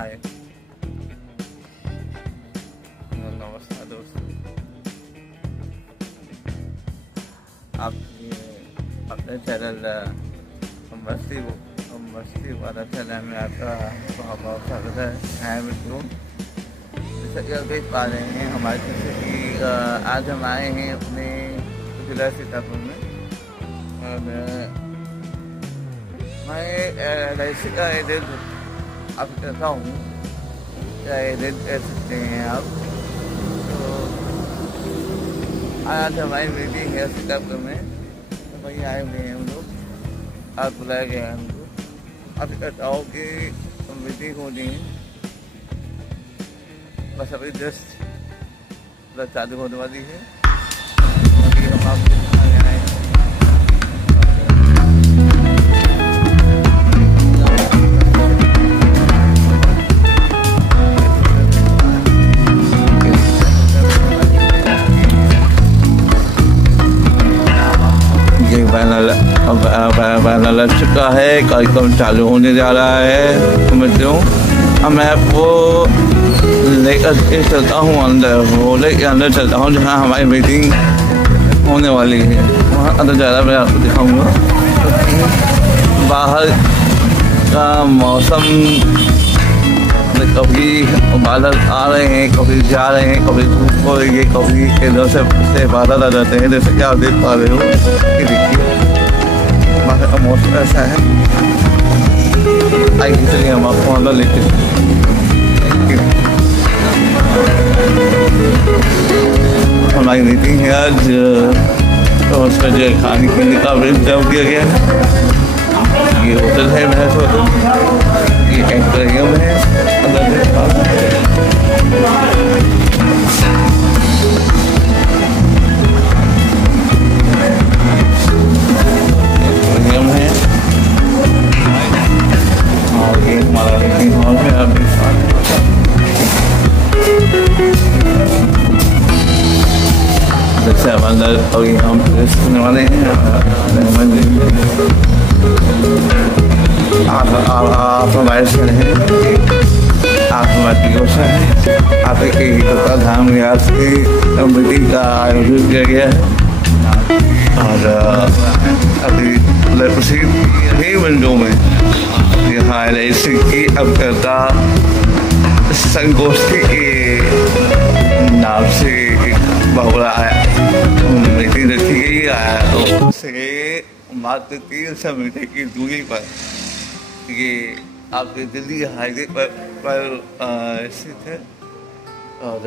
हाय, नमस्कार दोस्तों। आप अपने चैनल मस्ती वाला चैनल में आपका बहुत बहुत स्वागत है मित्रों। जैसा कि आप देख पा रहे हैं हमारे जैसे कि आज हम आए हैं अपने जिला सीतापुर में और मैं एलआईसी का एजेंट आप कहता हूँ, क्या एजेंट कह सकते हैं आप। तो आज हमारी मीटिंग है सीतापुर में, तो वहीं आए हुए हैं हम लोग, आज बुलाया गया है हमको। आप कहता हूँ कि मीटिंग होनी है, बस अभी जस्ट चालू होने वाली है। अभी हम आपको दिखाने आए हैं। बैनर लग चुका है, कार्यक्रम चालू होने जा रहा है मित्रों। अब मैं आपको लेकर चलता हूँ अंदर, वो लेकर अंदर चलता हूँ जहाँ हमारी मीटिंग होने वाली है। वहाँ अंदर ज़्यादा मैं आपको दिखाऊँगा। बाहर का मौसम, कभी बादल आ रहे हैं, कभी जा रहे हैं, कभी धूप हो रही है, कभी इधर से बादल आ जाते हैं, जैसे कि आप देख पा रहे हो। कि देखिए बाहर का मौसम ऐसा है। आइए चलिए हम आपको अंदर लेके हमारी मीटिंग है आज, तो उसमें जो खाने पीने का भी इंतजाम किया गया है। ये होटल है महस होटल, ये एक्वेरियम है अंदर है। और ये हमारा मीटिंग हॉल है। अभी जैसे हम अंदर अभी हम करने वाले हैं। आप हमारे से हैं, आप हमारी योजना है। आप एक धाम निवास की मीटिंग का आयोजन किया गया है और अभी उसी ही विंडो में यहाँ एलआईसी की अभिकर्ता संगोष्ठी के नाम से बहुत बड़ा मीटिंग रखी गई है। से मात्र 300 मीटर की दूरी पर ये आपके दिल्ली हाईवे पर स्थित है। और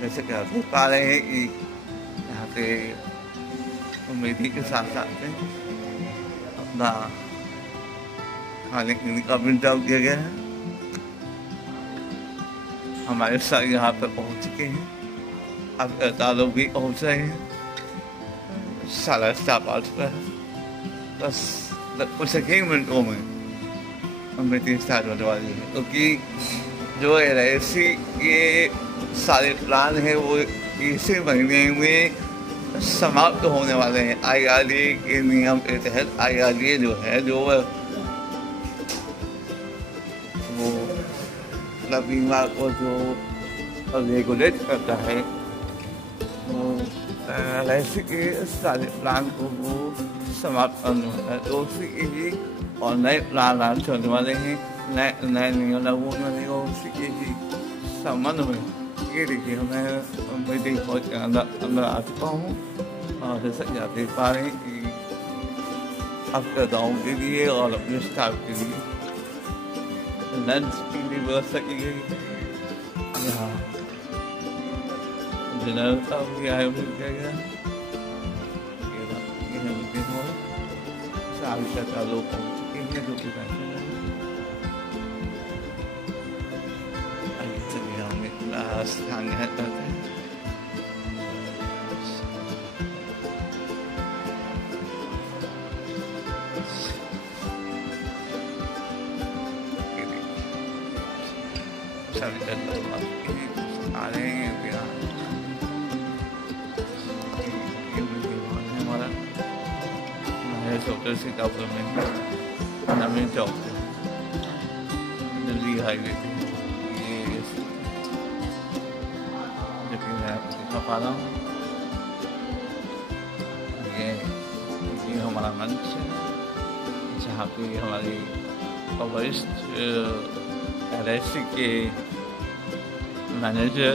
जैसे कि आप देख पा रहे हैं कि यहाँ पे मीटिंग के साथ साथ में अपना खाने पीने का भी इंतजाम किया गया है। हमारे साथ यहाँ पर पहुँच चुके हैं, अब लोग भी पहुँच रहे हैं। सारा स्टाफ आ चुका है, बस कुछ एक मिनटों में मीटिंग स्टार्ट होने वाली है। क्योंकि जो एलआईसी के सारे प्लान हैं वो इसी महीने में समाप्त होने वाले हैं। IRA के नियम के तहत IRA जो है जो वो बीमा को जो रेगुलेट करता है, वो एलआईसी के सारे प्लान को वो समाप्त करने वाला है। तो उसी के ही और नए प्लान लॉन्च होने वाले हैं, नए नियम लागू होने वाले हैं। उसी के ही संबंध में ये देखिए मैं मीटिंग पहुँच के अंदर आ चुका हूँ। और जैसा कि आप देख पा रहे हैं कि अभिकर्ताओं के लिए और अपने स्टाफ के लिए लंच की भी व्यवस्था की गई है। यहाँ डिनर का भी आयोजन किया गया है। सारे लोग पहुँच चुके हैं जो कि बैठे हैं। आइए चलिए हम एक स्थान करते हैं। आ रहे हैं हमारा होटल सीतापुर में नवीन चौक से दिल्ली हाईवे पे। रखवाला हूँ। ये हमारा मंच है जहाँ पे हमारी वरिष्ठ LIC के manager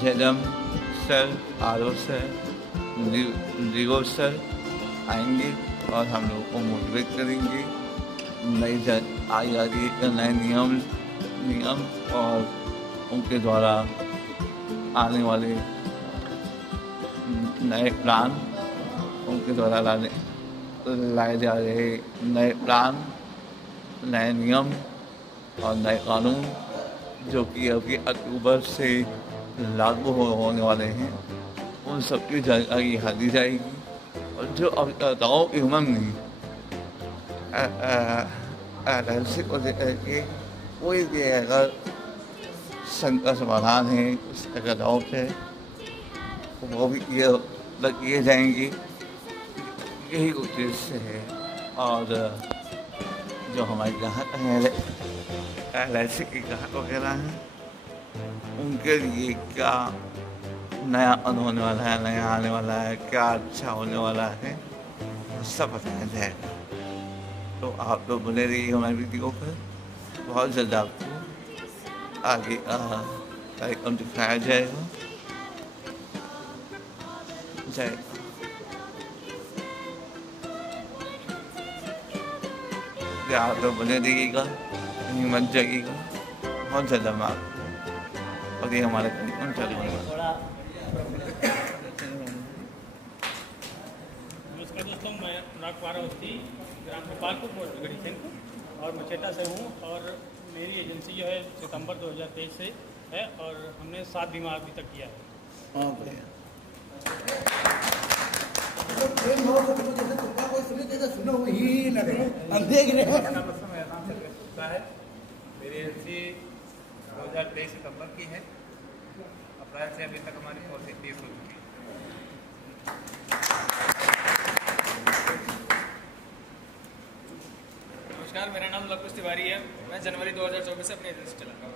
Jhelum sir, RO sir, LIGO sir आएंगे और हम लोगों को मोटिवेट करेंगे नई नए नियम और उनके द्वारा आने वाले नए प्लान, उनके द्वारा लाए जा रहे नए प्लान, नए नियम और नए कानून जो कि अभी अक्टूबर से लागू होने वाले हैं, उन सब की जानकारी यहाँ दी जाएगी। और जो अभिकर्ताओं की उमंग नहीं LIC को लेकर के कोई भी अगर शंका समाधान है उस अभिकर्ताओं से, वो भी किए जाएंगे। यही उद्देश्य है। और जो हमारे ग्राहक हैं LIC के ग्राहक वगैरह हैं, उनके लिए क्या नया होने वाला है, नया आने वाला है, क्या अच्छा होने वाला है, सब बताया जाएगा। तो आप लोग बने रहिए हमारे वीडियो पर। बहुत जल्द आपको आगे कार्यक्रम दिखाया जाएगा। आप लोग बने रहिएगा, कहीं मत जाइएगा। बहुत जल्द हम आपको और ये हमारा कार्यक्रम चालू होगा। नमस्कार दोस्तों, मैं अनुराग पारावती ग्राम गोपालपुर पोस्ट गढ़ीसैन और मचेटा से हूँ। और मेरी एजेंसी जो है सितंबर 2023 से है और हमने 7 बीमा अभी तक किया है। मेरी एजेंसी 2023 सितंबर की है। अप्रैल से अभी तक हमारी पॉलिसी 30 हो चुकी है। नमस्कार, मेरा नाम लवकुश तिवारी है। मैं जनवरी 2024 से अपनी एजेंसी चलाता हूँ।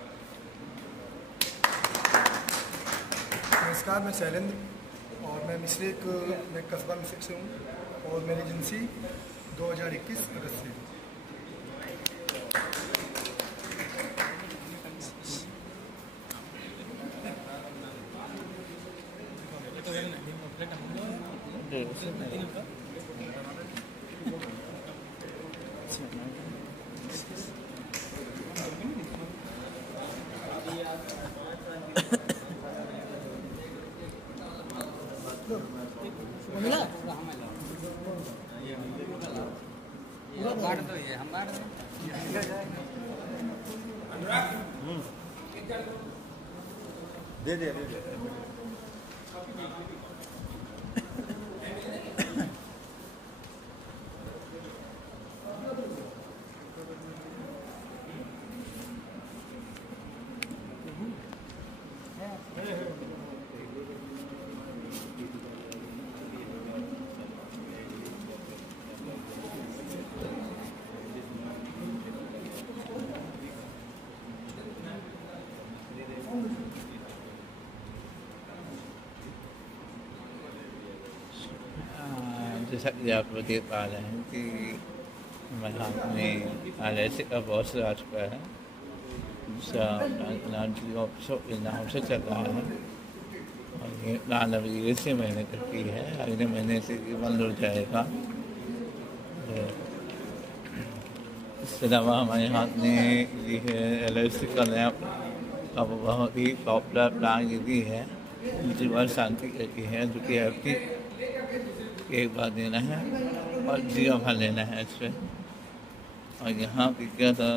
नमस्कार, मैं शैलेंद्र और मैं मिश्रिक में कस्बा मिश्रिक से हूँ और मेरी एजेंसी 2021 अगस्त से। दे दे जैसा कि आप लोग देख पा रहे हैं कि हमारे हाथ में LIC का बॉस आ चुका है। नाम से चल रहा है और ये प्लान अभी इसी महीने तक की है। अगले महीने से ये बंद हो जाएगा। इसके अलावा हमारे हाथ में ये है LIC का नया बहुत ही पॉपुलर प्लान ये भी है, जीवन शांति की है, जो कि आपकी एक बार देना है और जीवन भर लेना है इससे। और यहाँ पे क्या था,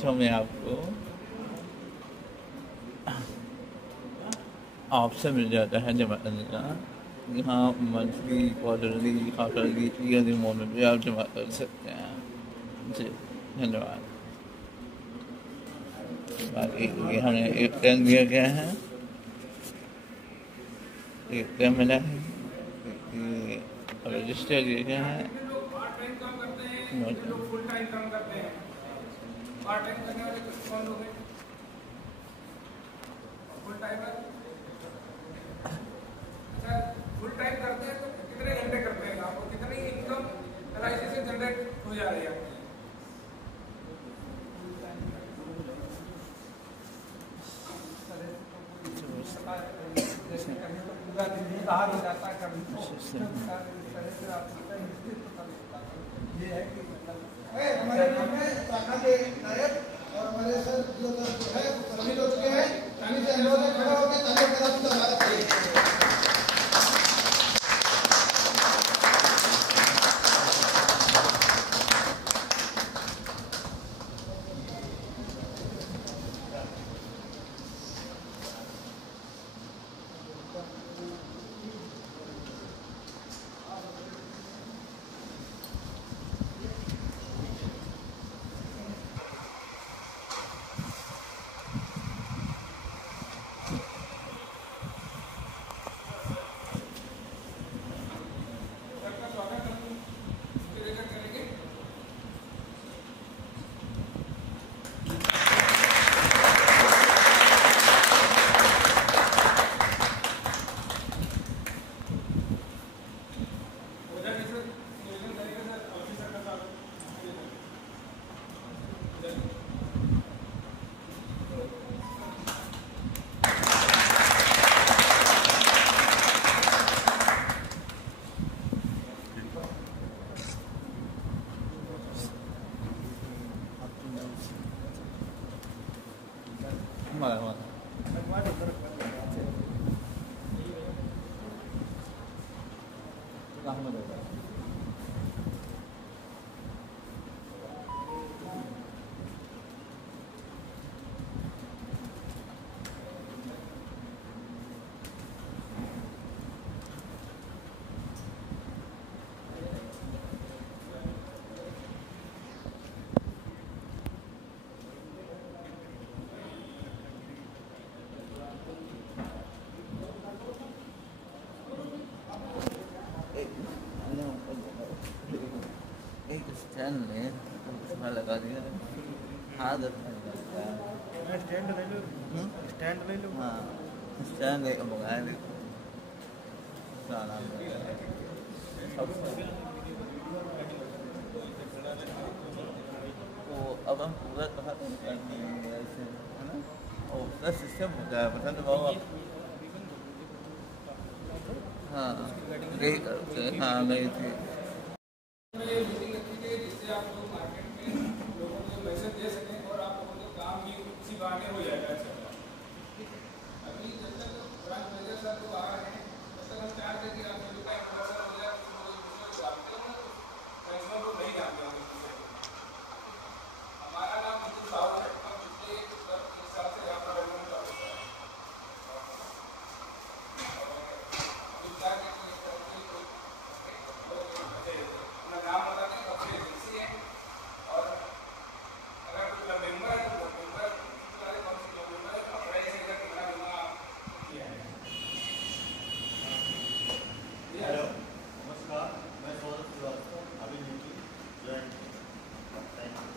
समय आपको ऑप्शन मिल जाता है जमा करने का। यहाँ monthly, quarterly, half-yearly, yearly mode में भी आप जमा कर सकते हैं। जी धन्यवाद। बाकी हमें एक पेन दिया गया है, एक पेन मिला है, रजिस्टर दिया गया है। पार्ट टाइम करने वाले कुछ कौन लोग हैं? Full timer? अच्छा, फुल टाइम करते हैं तो कितने घंटे करते हैं आप और कितनी इनकम LIC से जनरेट हो जा रही है आपकी? पूरा दिन बाहर हो जाता है कभी ये है कि हमारे गाँव में शाखा के नायक और हमारे सर जो है सभी लोग चुके हैं, यानी से अनुरोध है खड़ा होकर तालियां बजा के स्वागत करिए। स्टैंड में उसमें लगा दिया हाथ स्टैंड ले लो, स्टैंड ले लो। हाँ स्टैंड एक मंगाया नहीं तो अब हम पूरा कहा करनी है ऐसे है ना, और उसका सिस्टम होता है पता तो बाबा। हाँ यही करते हाँ गई थी। आप लोग मार्केट में लोगों को मैसेज दे सकें और आप लोगों का काम भी उसी बहाने हो जाएगा। अच्छा, अभी जब तक ब्रांच मैनेजर सर लोग आ रहे हैं तब तक हम चाहते हैं कि आप लोग का इंफॉर्मेशन हो जाए, जानते हैं मैक्सिमम लोग नहीं जानते होंगे। हमारा नाम मिथुन साहू है, हम पिछले 1 साल से यहाँ पर डेवलपमेंट ऑफिसर हैं। अपना नाम बता दें, कब से एजेंसी है और अगर कोई मेंबर है तो मेंबर सारे कौन से मेंबर है, अप्लाई से इधर कितना बीमा किया है। हेलो नमस्कार, मैं सौरभ श्रीवास्तव अभी ड्यूटी ज्वाइन करता हूँ।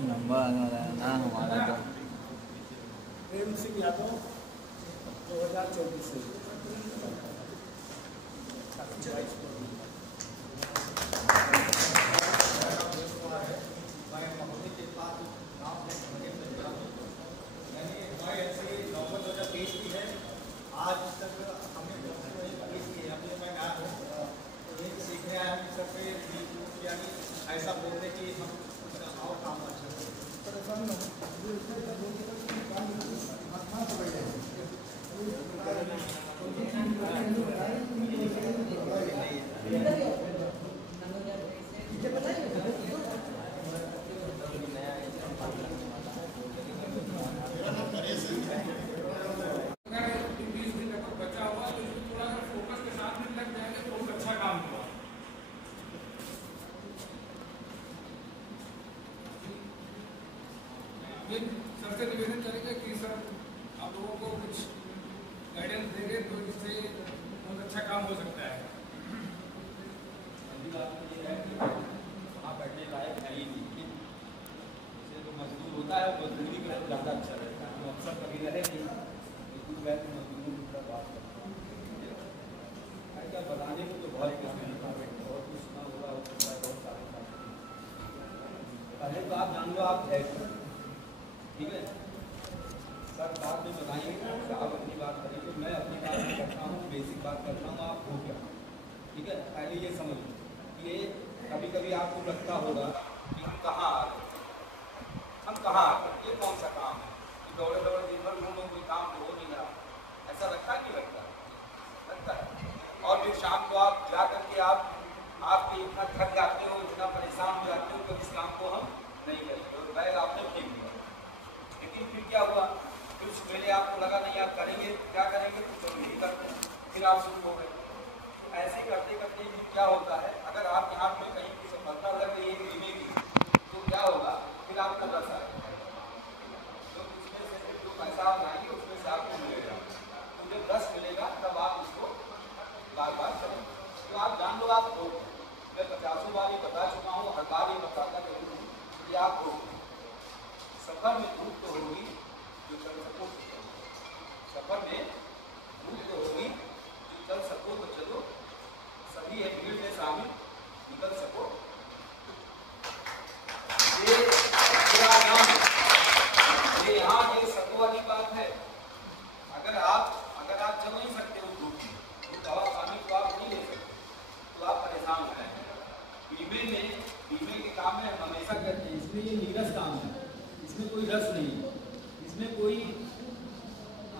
नंबर आने वाला है ना हमारा तो। प्रेम सिंह यादव 2024 से। आज तक हमने अपने मैं आया हूँ तो ये सीख रहे हैं हम सब पे यानी ऐसा बोलने की हम और काम ये सर से निवेदन करेंगे कि सर आप लोगों को कुछ गाइडेंस देंगे तो इससे बहुत अच्छा काम हो सकता है। आप बैठने लायक है ही नहीं, इससे तो मजदूर होता है मजदूरी में ज़्यादा अच्छा रहता है। हम अक्सर कभी रहे नहीं मजदूर गए तो मजदूरों की बात करते हैं क्या बताने को तो बहुत कुछ नहीं और कुछ ना हुआ होता है बहुत सारे काम। पहले तो आप जान लो आप है ठीक है सर बाद में बताएंगे कि आप अपनी बात करेंगे मैं अपनी बात नहीं करता हूँ बेसिक बात करता हूँ आप हो क्या ठीक है। पहले ये समझ लो कि ये कभी कभी आपको लगता होगा कि हम कहाँ आ गए हम कहाँ आ गए ये कौन सा काम है कि दौड़े दौड़े दिन भर घूमो कोई काम तो हो नहीं रहा ऐसा लगता है कि लगता है। और फिर शाम को आप जा करके आप इतना थक जाते हो इतना परेशान हो जाते हो कि इस काम को हम नहीं करेंगे और बैग आपने फेंक दिया। लेकिन फिर क्या हुआ फिर उससे पहले आपको लगा नहीं आप करेंगे क्या करेंगे तो चलो नहीं करते फिर आप शुरू हो गए। तो ऐसे करते करते क्या होता है अगर आप यहाँ पे कहीं की सफलता लग रही है बीमे की तो क्या होगा फिर आपको रस आएगा तो उसमें से जो पैसा आप लाएंगे उसमें से आपको मिलेगा तो जब रस मिलेगा तब आप इसको बार बार करेंगे। तो आप जान लो आप हो मैं 50 बार ये बता चुका हूँ हर बार ये बताता जरूर हूँ कि आप हो सफर में धूप तो होगी जो चल सको सफर में धूप तो होगी जो चल सको तो चलो सभी है भीड़ में शामिल निकल सको ये पूरा नाम ये यहाँ ये सको वाली बात है। अगर आप चल नहीं सकते हो धूप तो दवा पानी को आप नहीं ले सकते तो आप परेशान हो जाएंगे। बीमे के काम में हम हमेशा कहते हैं इसमें ये नीरस काम है इसमें कोई रस नहीं है इसमें कोई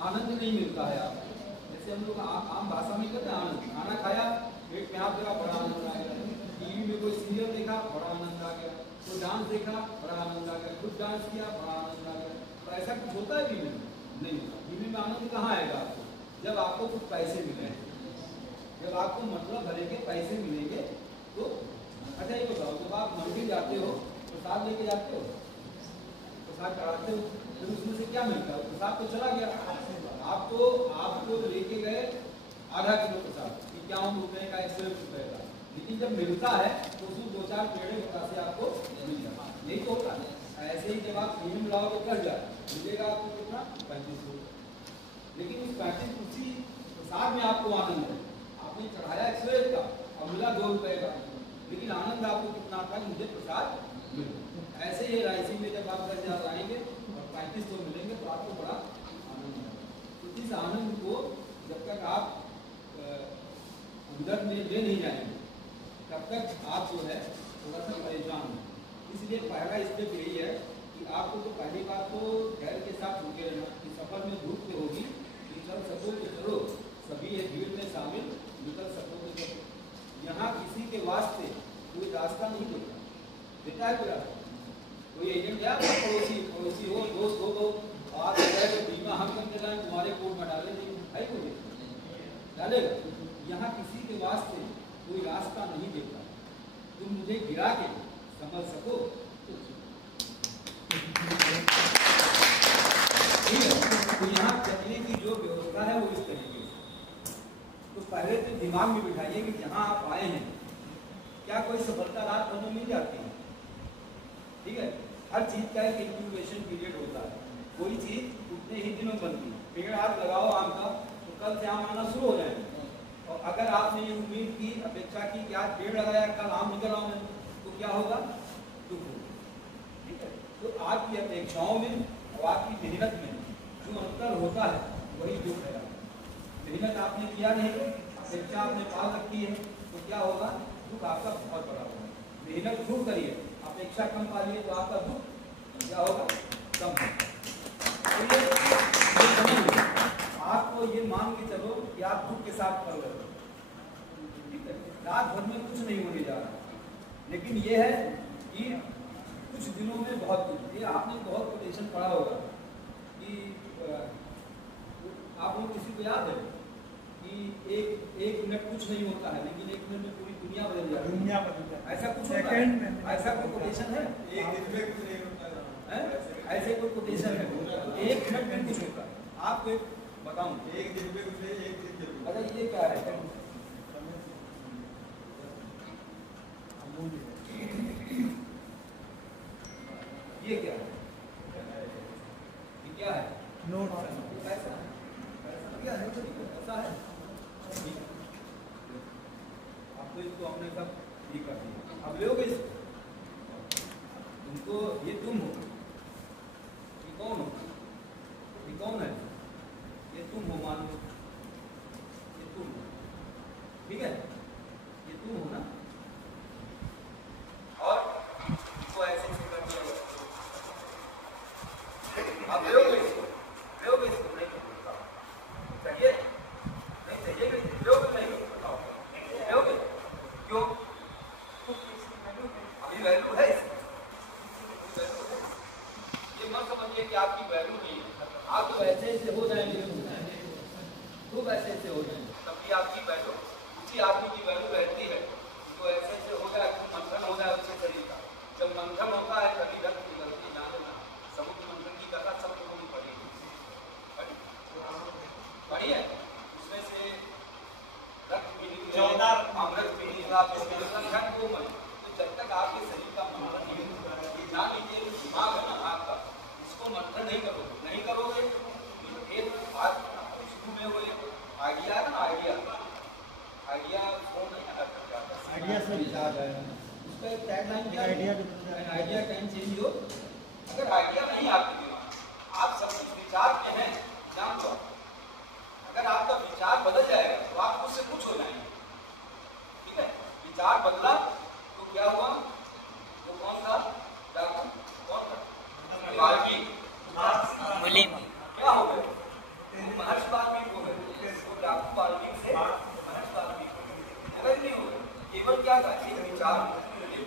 आनंद नहीं मिलता है आपको। जैसे हम लोग आम भाषा में कहते हैं आनंद खाना खाया पेट में हाथ लगा बड़ा आनंद आ गया टीवी में कोई सीरियल देखा बड़ा आनंद आ गया कोई डांस देखा बड़ा आनंद आ गया खुद डांस किया बड़ा आनंद आ गया। तो ऐसा कुछ होता है बीमे में नहीं होता। बीमे में आनंद कहाँ आएगा आपको जब आपको कुछ पैसे मिले जब आपको मतलब भरेंगे पैसे मिलेंगे तो अच्छा ये बताओ जब आप मंदिर जाते हो प्रसाद लेके जाते हो प्रसाद चढ़ाते हो फिर उसमें से क्या मिलता है प्रसाद तो चला गया आपको लेके गए आधा किलो प्रसाद 51 रुपए का 101 रुपए का लेकिन जब मिलता है तो उसमें 2-4 पेड़े बतासे आपको मिल जाता है। यही तो होता है ऐसे ही जब आप बीमे मिलाओगे कट जाए मिलेगा आपको कितना 35 रुपये लेकिन उस 35 उसी प्रसाद में आपको आनंद है आपने चढ़ाया 101 का और मिला 2 रुपए का लेकिन आनंद आपको कितना आता है मुझे प्रसाद मिले। ऐसे ही रायसी में जब आप घर जा आएंगे और 35 मिलेंगे तो आपको बड़ा आनंद है। तो इस आनंद को जब तक आप अंदर में ले नहीं जाएंगे तब तक आप जो है थोड़ा सा परेशान हो। इसलिए पहला स्टेप यही है कि आपको तो पहली बात तो धैर्य के साथ रुके रहना कि सफर में धूप पे होगी, निकल सको तो चलो, सभी ये भीड़ में शामिल, निकल सको तो चलो। यहाँ किसी के वास्ते कोई रास्ता नहीं देता, देता है कोई रास्ता? कोई एजेंट या पड़ोसी हो, दोस्त हो, तो आप तो बीमा हम करके लाए तुम्हारे कोर्ट में डाले नहीं है, कोई डालेगा? यहाँ किसी के वास्ते कोई रास्ता नहीं देता, तुम मुझे गिरा के समझ सको तो ठीक है। तो यहाँ चलने की जो व्यवस्था है वो इस तरीके से, तो पहले तो दिमाग में बिठाइए कि जहाँ आप आए हैं क्या कोई सफलता रात भर में मिल जाती है? ठीक है, हर चीज का एक इंक्यूबेशन पीरियड होता है, कोई चीज उतने ही दिनों बनती है। पेड़ आप लगाओ आम का, तो कल से आम आना शुरू हो जाएगा, और अगर आपने ये उम्मीद की, अपेक्षा की कि आज पेड़ लगाया कल आम निकल आओ में, तो क्या होगा? दुख होगा। ठीक है, तो आपकी अपेक्षाओं में और आपकी मेहनत में जो अंतर होता है वही दुख है। मेहनत आपने किया नहीं, अपेक्षा आपने पाल रखी है, तो क्या होगा? दुख आपका बहुत बड़ा होगा। मेहनत खूब करिए, अपेक्षा कम पालिए, तो आपका दुख क्या होगा? कम होगा। आपको ये मान के चलो कि आप दुख के साथ पल रहे हो, ठीक है, रात भर में कुछ नहीं होने जा रहा, लेकिन ये है कि कुछ दिनों में बहुत कुछ। ये आपने बहुत कोटेशन पढ़ा होगा कि आप लोग किसी को याद है कि एक मिनट कुछ नहीं होता है, लेकिन एक मिनट में पूरी दुनिया बदल जाती है। दुनिया बदल जाती है, ऐसा कुछ होता है? ऐसा कोई कोटेशन है? एक दिन में कुछ नहीं होता है, ऐसे कोई कोटेशन है? एक मिनट में कुछ होता है। आपको एक बताऊं, एक दिन में कुछ नहीं, एक दिन में। अच्छा, ये क्या है? ये क्या है? ये क्या है? नोट। पैसा? पैसा क्या है? पैसा है। आपको इसको हमने सब ये कर दिया, अब लोगे इसको, तुमको ये तुम हो, ये कौन हो? ये कौन है? ये तुम हो, मान लो ये तुम हो, ठीक है, ये तुम हो ना, और इसको ऐसे कर दिया, आप लोगे इसको, नहीं चाहिए, नहीं चाहिए, लोगे नहीं, बताओ लोगे क्यों? अभी वैल्यू है, ये मत समझिए कि आपकी वैल्यू नहीं है, आप तो ऐसे ऐसे हो जाएंगे, खूब ऐसे ऐसे हो जाएंगे, तभी आपकी वैल्यू, उसी आदमी की वैल्यू रहती है। तो ऐसे ऐसे हो जाए, मंथन हो जाए उससे शरीर का, जब मंथन होता है तभी रक्त निकलती जाने ना, समुद्र मंथन की कथा सब लोगों ने पढ़ी है, उसमें से रक्त पीने अमृत पीने का वो बने। तो जब तक आपके शरीर का मंथन नहीं होगा, जान लीजिए दिमाग है ना आपका, इसको मंथन नहीं करोगे तो एक बात शुरू में वो आइडिया है ना, आइडिया फोन नहीं आता, आइडिया से विचार है, उसका एक टैगलाइन क्या है? Idea can change your. अगर आइडिया नहीं आपके दिमाग, आप सब कुछ विचार के हैं, जान लो, अगर आपका विचार बदल जाएगा तो आप उससे कुछ हो जाएंगे, ठीक है। विचार बदला तो क्या हुआ? वो कौन था? डॉक्टर कौन था? वाल्मीकि। क्या हो गए? महर्षि वाल्मीकि हो गए, वो डॉक्टर वाल्मीकि से महर्षि वाल्मीकि अगर नहीं हो गए, केवल क्या था? एक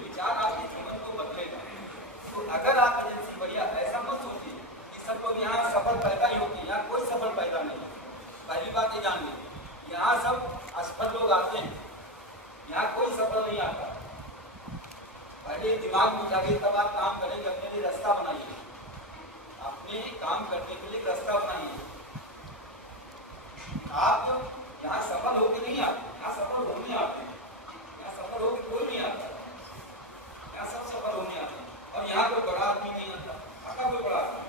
विचार आपके जीवन को बदलेगा। तो अगर आप एजेंसी बढ़िया, ऐसा मत सोचिए कि सब लोग यहाँ सफल पैदा ही होती है, यहाँ कोई सफल पैदा नहीं। पहली बात ये जान लीजिए, यहाँ सब असफल लोग आते हैं, यहाँ कोई सफल नहीं आता। पहले दिमाग में जाके तब आप काम करेंगे, अपने लिए रास्ता बनाइए, अपने काम करने के लिए रास्ता बनाइए। आप जो यहाँ सफल होके नहीं आते, यहाँ सफल होने आते हैं, यहाँ सफल होके कोई नहीं आता, यहाँ सब सफल होने आते हैं। और यहाँ कोई बड़ा आदमी नहीं आता, आता कोई बड़ा आदमी,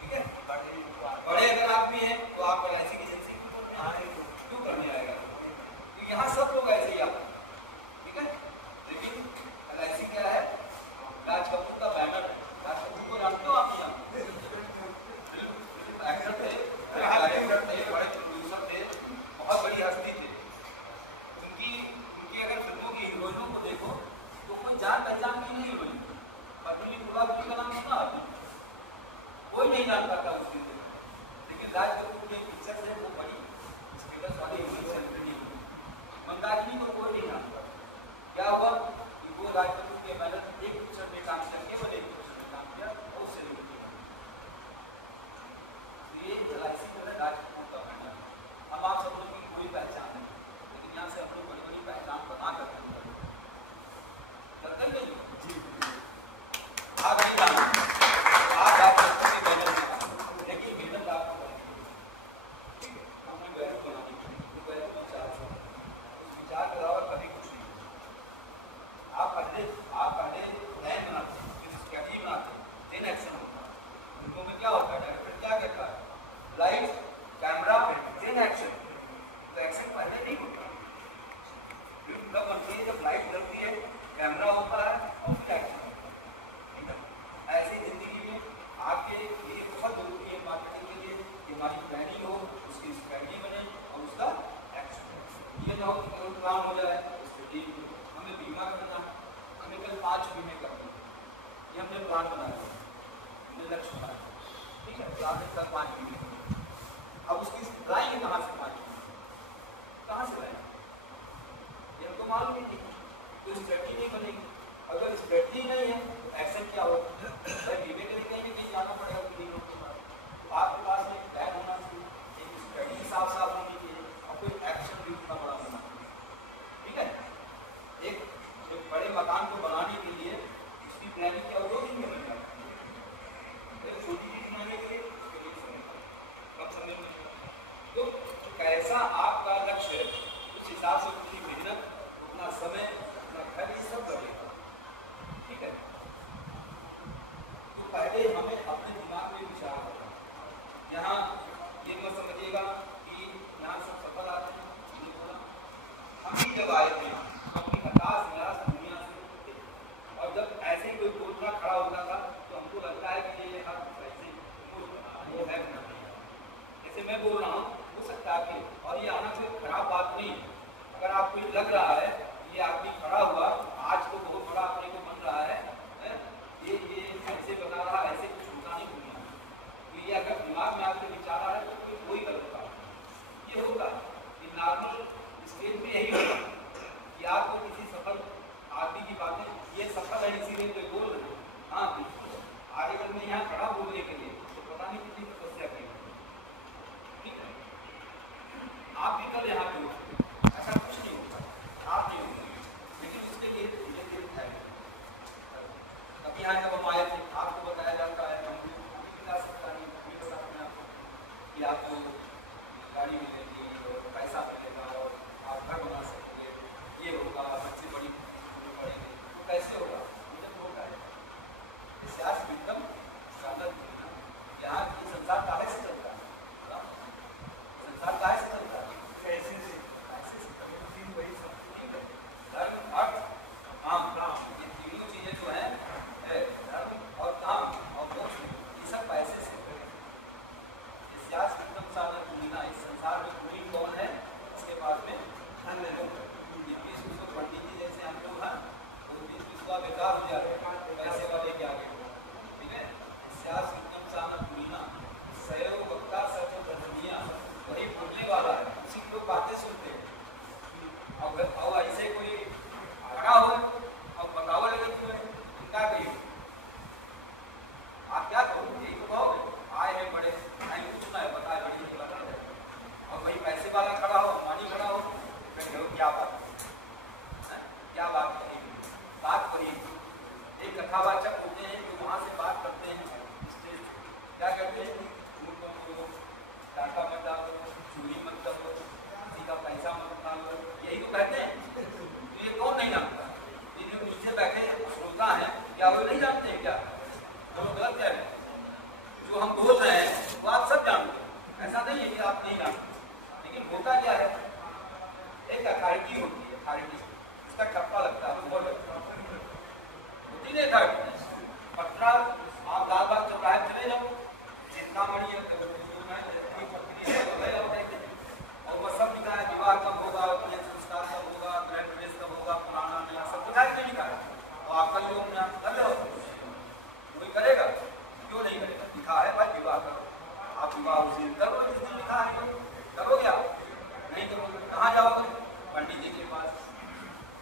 ठीक है। बड़े अगर आदमी हैं तो आप एलआईसी की एजेंसी क्यों करने आएगा? तो यहाँ सब लोग ऐसे ही आते, ठीक है। लेकिन एलआईसी क्या है? राज कपूर का बैनर है। राज कपूर को जानते हो आप? यहाँ एक्टर थे, बड़े प्रोड्यूसर थे, 5 बीमे करते हैं, ये हमने प्लान बनाया, हमने लक्ष्य बनाया, ठीक है। प्लान तक 5 बीमे, अब उसकी लाएंगे कहाँ से 5 बीमे, कहाँ से लाएंगे ये हमको मालूम ही नहीं, तो स्ट्रेटजी नहीं बनेगी। अगर स्ट्रेटजी नहीं है तो एक्शन क्या होगा, बीमे के लिए कहीं जाना पड़ेगा क्लिनिकों के पास, तो आपके पास में प्लान होना चाहिए, एक स्ट्रेटजी साफ साफ होनी चाहिए और कोई एक्शन भी उतना बड़ा होना चाहिए, ठीक है। एक बड़े मकान को बनाने के लिए उसकी प्लानिंग क्या होगी, 2 दिन में बन जाती है, एक छोटी चीज बनाने के लिए उसके लिए समय कम समय में, तो कैसा आपका लक्ष्य है उस हिसाब से उतनी मेहनत, उतना समय, उतना खर्च सब लगेगा, ठीक है। तो पहले हमें अपने दिमाग में विचार करना, यहाँ ये मत समझिएगा कि यहाँ सब सफल आते हैं, हम भी जब आए थे अपनी हताश निराश दुनिया से, और जब ऐसे कोई कोतरा खड़ा होता था तो हमको लगता है कि ये हाथ ऐसे वो है, जैसे मैं बोल रहा हूँ हो सकता है, और ये आना कोई खराब बात नहीं, अगर आपको लग रहा है ये आदमी खड़ा हुआ आज तो बहुत बड़ा अपने को बन रहा है, ये ऐसे बता रहा, ऐसे कुछ होता नहीं दुनिया, तो ये अगर दिमाग में आपके विचार आ रहा है तो कोई गलत बात ये होगा, ये नॉर्मल स्टेज में यही होगा कि आपको किसी सफल आदमी की बातें, ये सफल है इसीलिए तो बोल रहे, हाँ बिल्कुल आगे अगर मैं यहाँ खड़ा बोलने के लिए तो पता नहीं कितनी तपस्या की, ठीक है। आप भी कल यहाँ पे ऐसा कुछ नहीं होगा, आप नहीं होगा, लेकिन उसके लिए है। अभी यहाँ जब हम आए थे आपको बताया जाता है हम बता सकता नहीं, अभी बता सकते आपको कि आपको गाड़ी मिलेगी और पैसा मिलेगा और आप घर बना सकेंगे, ये होगा, बच्चे बड़ी पढ़ेंगे, तो कैसे होगा, जब होगा एकदम यहाँ संसार काहे से चलता है, संसार काहे से चलता है, कैसे से वही सब, ठीक है। धर्म अर्थ काम, ये तीनों चीजें जो है धर्म और काम और मोक्ष, ये सब पैसे से, एकदम साधन पूर्णिमा, इस संसार में पूरी कौन है, इसके बाद में धन्य लोग, पंडित जी जैसे हम लोग हैं तो बीच बेकार हो जाते हैं, पैसे वाले के आगे, ठीक है। एकदम साधन पूर्णिमा, सहयोग वक्ता सर्व धर्मिया, वही बोलने वाला है, उसी लोग बातें सुनते हैं, और ऐसे कोई खड़ा हो और बताओ लगे क्या कहिए, आप क्या कहो, यही तो कहो आए हैं बड़े, नहीं कुछ ना है बताए बड़ी बता रहे, और वही पैसे वाला खड़ा हो, मानी खड़ा हो, क्या बात है, क्या बात है, बात वही एक कथावाचक होते हैं जो वहाँ से बात करते हैं, क्या कहते हैं, टाका मत डालो, चूड़ी मत करो, किसी का पैसा मत डालो, यही तो कहते हैं। तो ये कौन नहीं जानता, ये जो नीचे बैठे श्रोता है क्या वो नहीं जानते हैं क्या, तो गलत कह रहे हैं, जो हम बोल रहे हैं वो आप सब जानते हैं, ऐसा नहीं है कि आप नहीं जानते, लेकिन होता क्या है, एक अथॉरिटी होती है, अथॉरिटी इसका ठप्पा लगता है, बोल होती नहीं अथॉरिटी, पटना आप लाल बाग चौराहे चले जाओ, चिंतामणि और वह सब लिखा है, विवाह कब होगा, संस्कार कब होगा, गृह प्रवेश कब होगा, पुराना नया सब लिखा है, लिखा है, तो आपका लोग कर लो, कोई करेगा क्यों नहीं करेगा, लिखा है भाई विवाह करो, आप विवाह उस दिन करो जिस दिन लिखा है, करोगे आप नहीं करोगे, कहाँ जाओगे, पंडित जी के पास,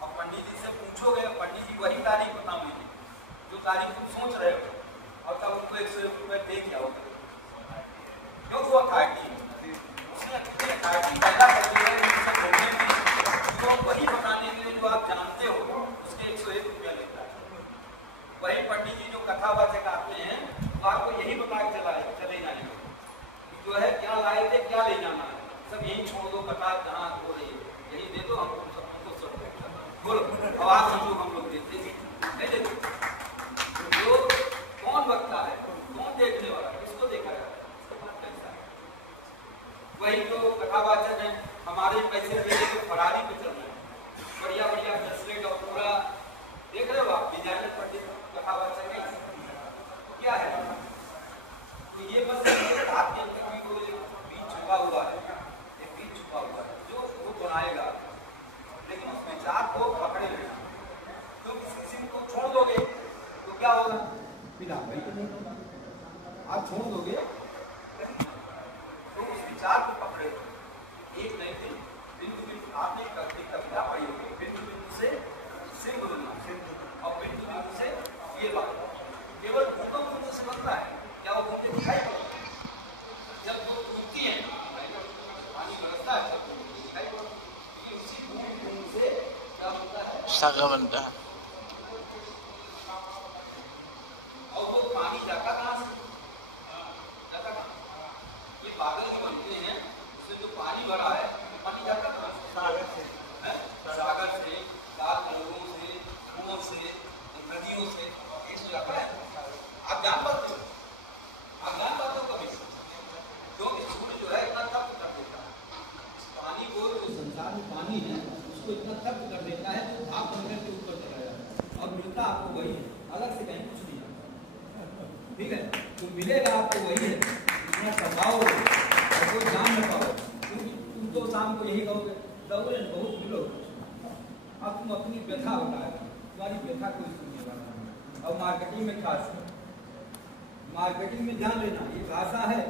और पंडित जी से पूछोगे, पंडित जी वही तारीख बताओगे जो तारीख तुम सोच रहे हो, और तब उनको 100 रुपये दे क्या होगा, क्यों वो अथॉरिटी उसने अपनी अथॉरिटी पैदा कर दी है, तो वही बताने के लिए जो आप जानते हो उसके 101 रुपया लेता है, वही पंडित जी जो कथावाचक आते हैं तो आपको यही बता के चले जाएंगे जो है क्या लाए थे, क्या ले जाना है, सब यही छोड़ दो, कथा कहाँ हो रही है, यही दे दो, हमको सब बोलो, आवाज समझो, हम लोग देते नहीं देते, जो फिर आप वही तो नहीं करोगे, आप छोड़ दोगे। तो उस विचार को पकड़े, एक नहीं थे बिंदु बिंदु आपने कविता पढ़ी होगी, बिंदु बिंदु से सिंधु बनना, और बिंदु बिंदु से ये बात केवल भूकंप बिंदु से बनता है। क्या वो भूकंप दिखाई पड़ता है? जब वो टूटती है पानी बरसता है तब दिखाई पड़ता है। उसी बिंदु से क्या होता है? सागर बनता है। और वो पानी जाता कहाँ से? जाता कहाँ? ये बादल जो बनते हैं उसमें जो पानी भरा है पानी जाता कहाँ से? सागर से, सागर से, लाल नदियों से, कुओं से, नदियों से, ये सब जाता है। आप जान पाते हो? आप जान पाते हो कभी? क्योंकि सूर्य जो है इतना तप्त कर देता है पानी को, जो संसार में पानी है उसको इतना तप्त कर देता है तो भाप बनकर के ऊपर चला जाता है और मिलता आपको वही है, अलग से कहीं कुछ नहीं आता। ठीक है, तो मिलेगा आपको वही है, इतना सताओ और कोई जान न पाओ, क्योंकि तुम तो शाम को यही कहोगे दौड़े बहुत मिलो। अब तुम अपनी व्यथा बताए, तुम्हारी व्यथा कोई सुनने वाला नहीं। और मार्केटिंग में खास है, मार्केटिंग में ध्यान लेना, ये भाषा है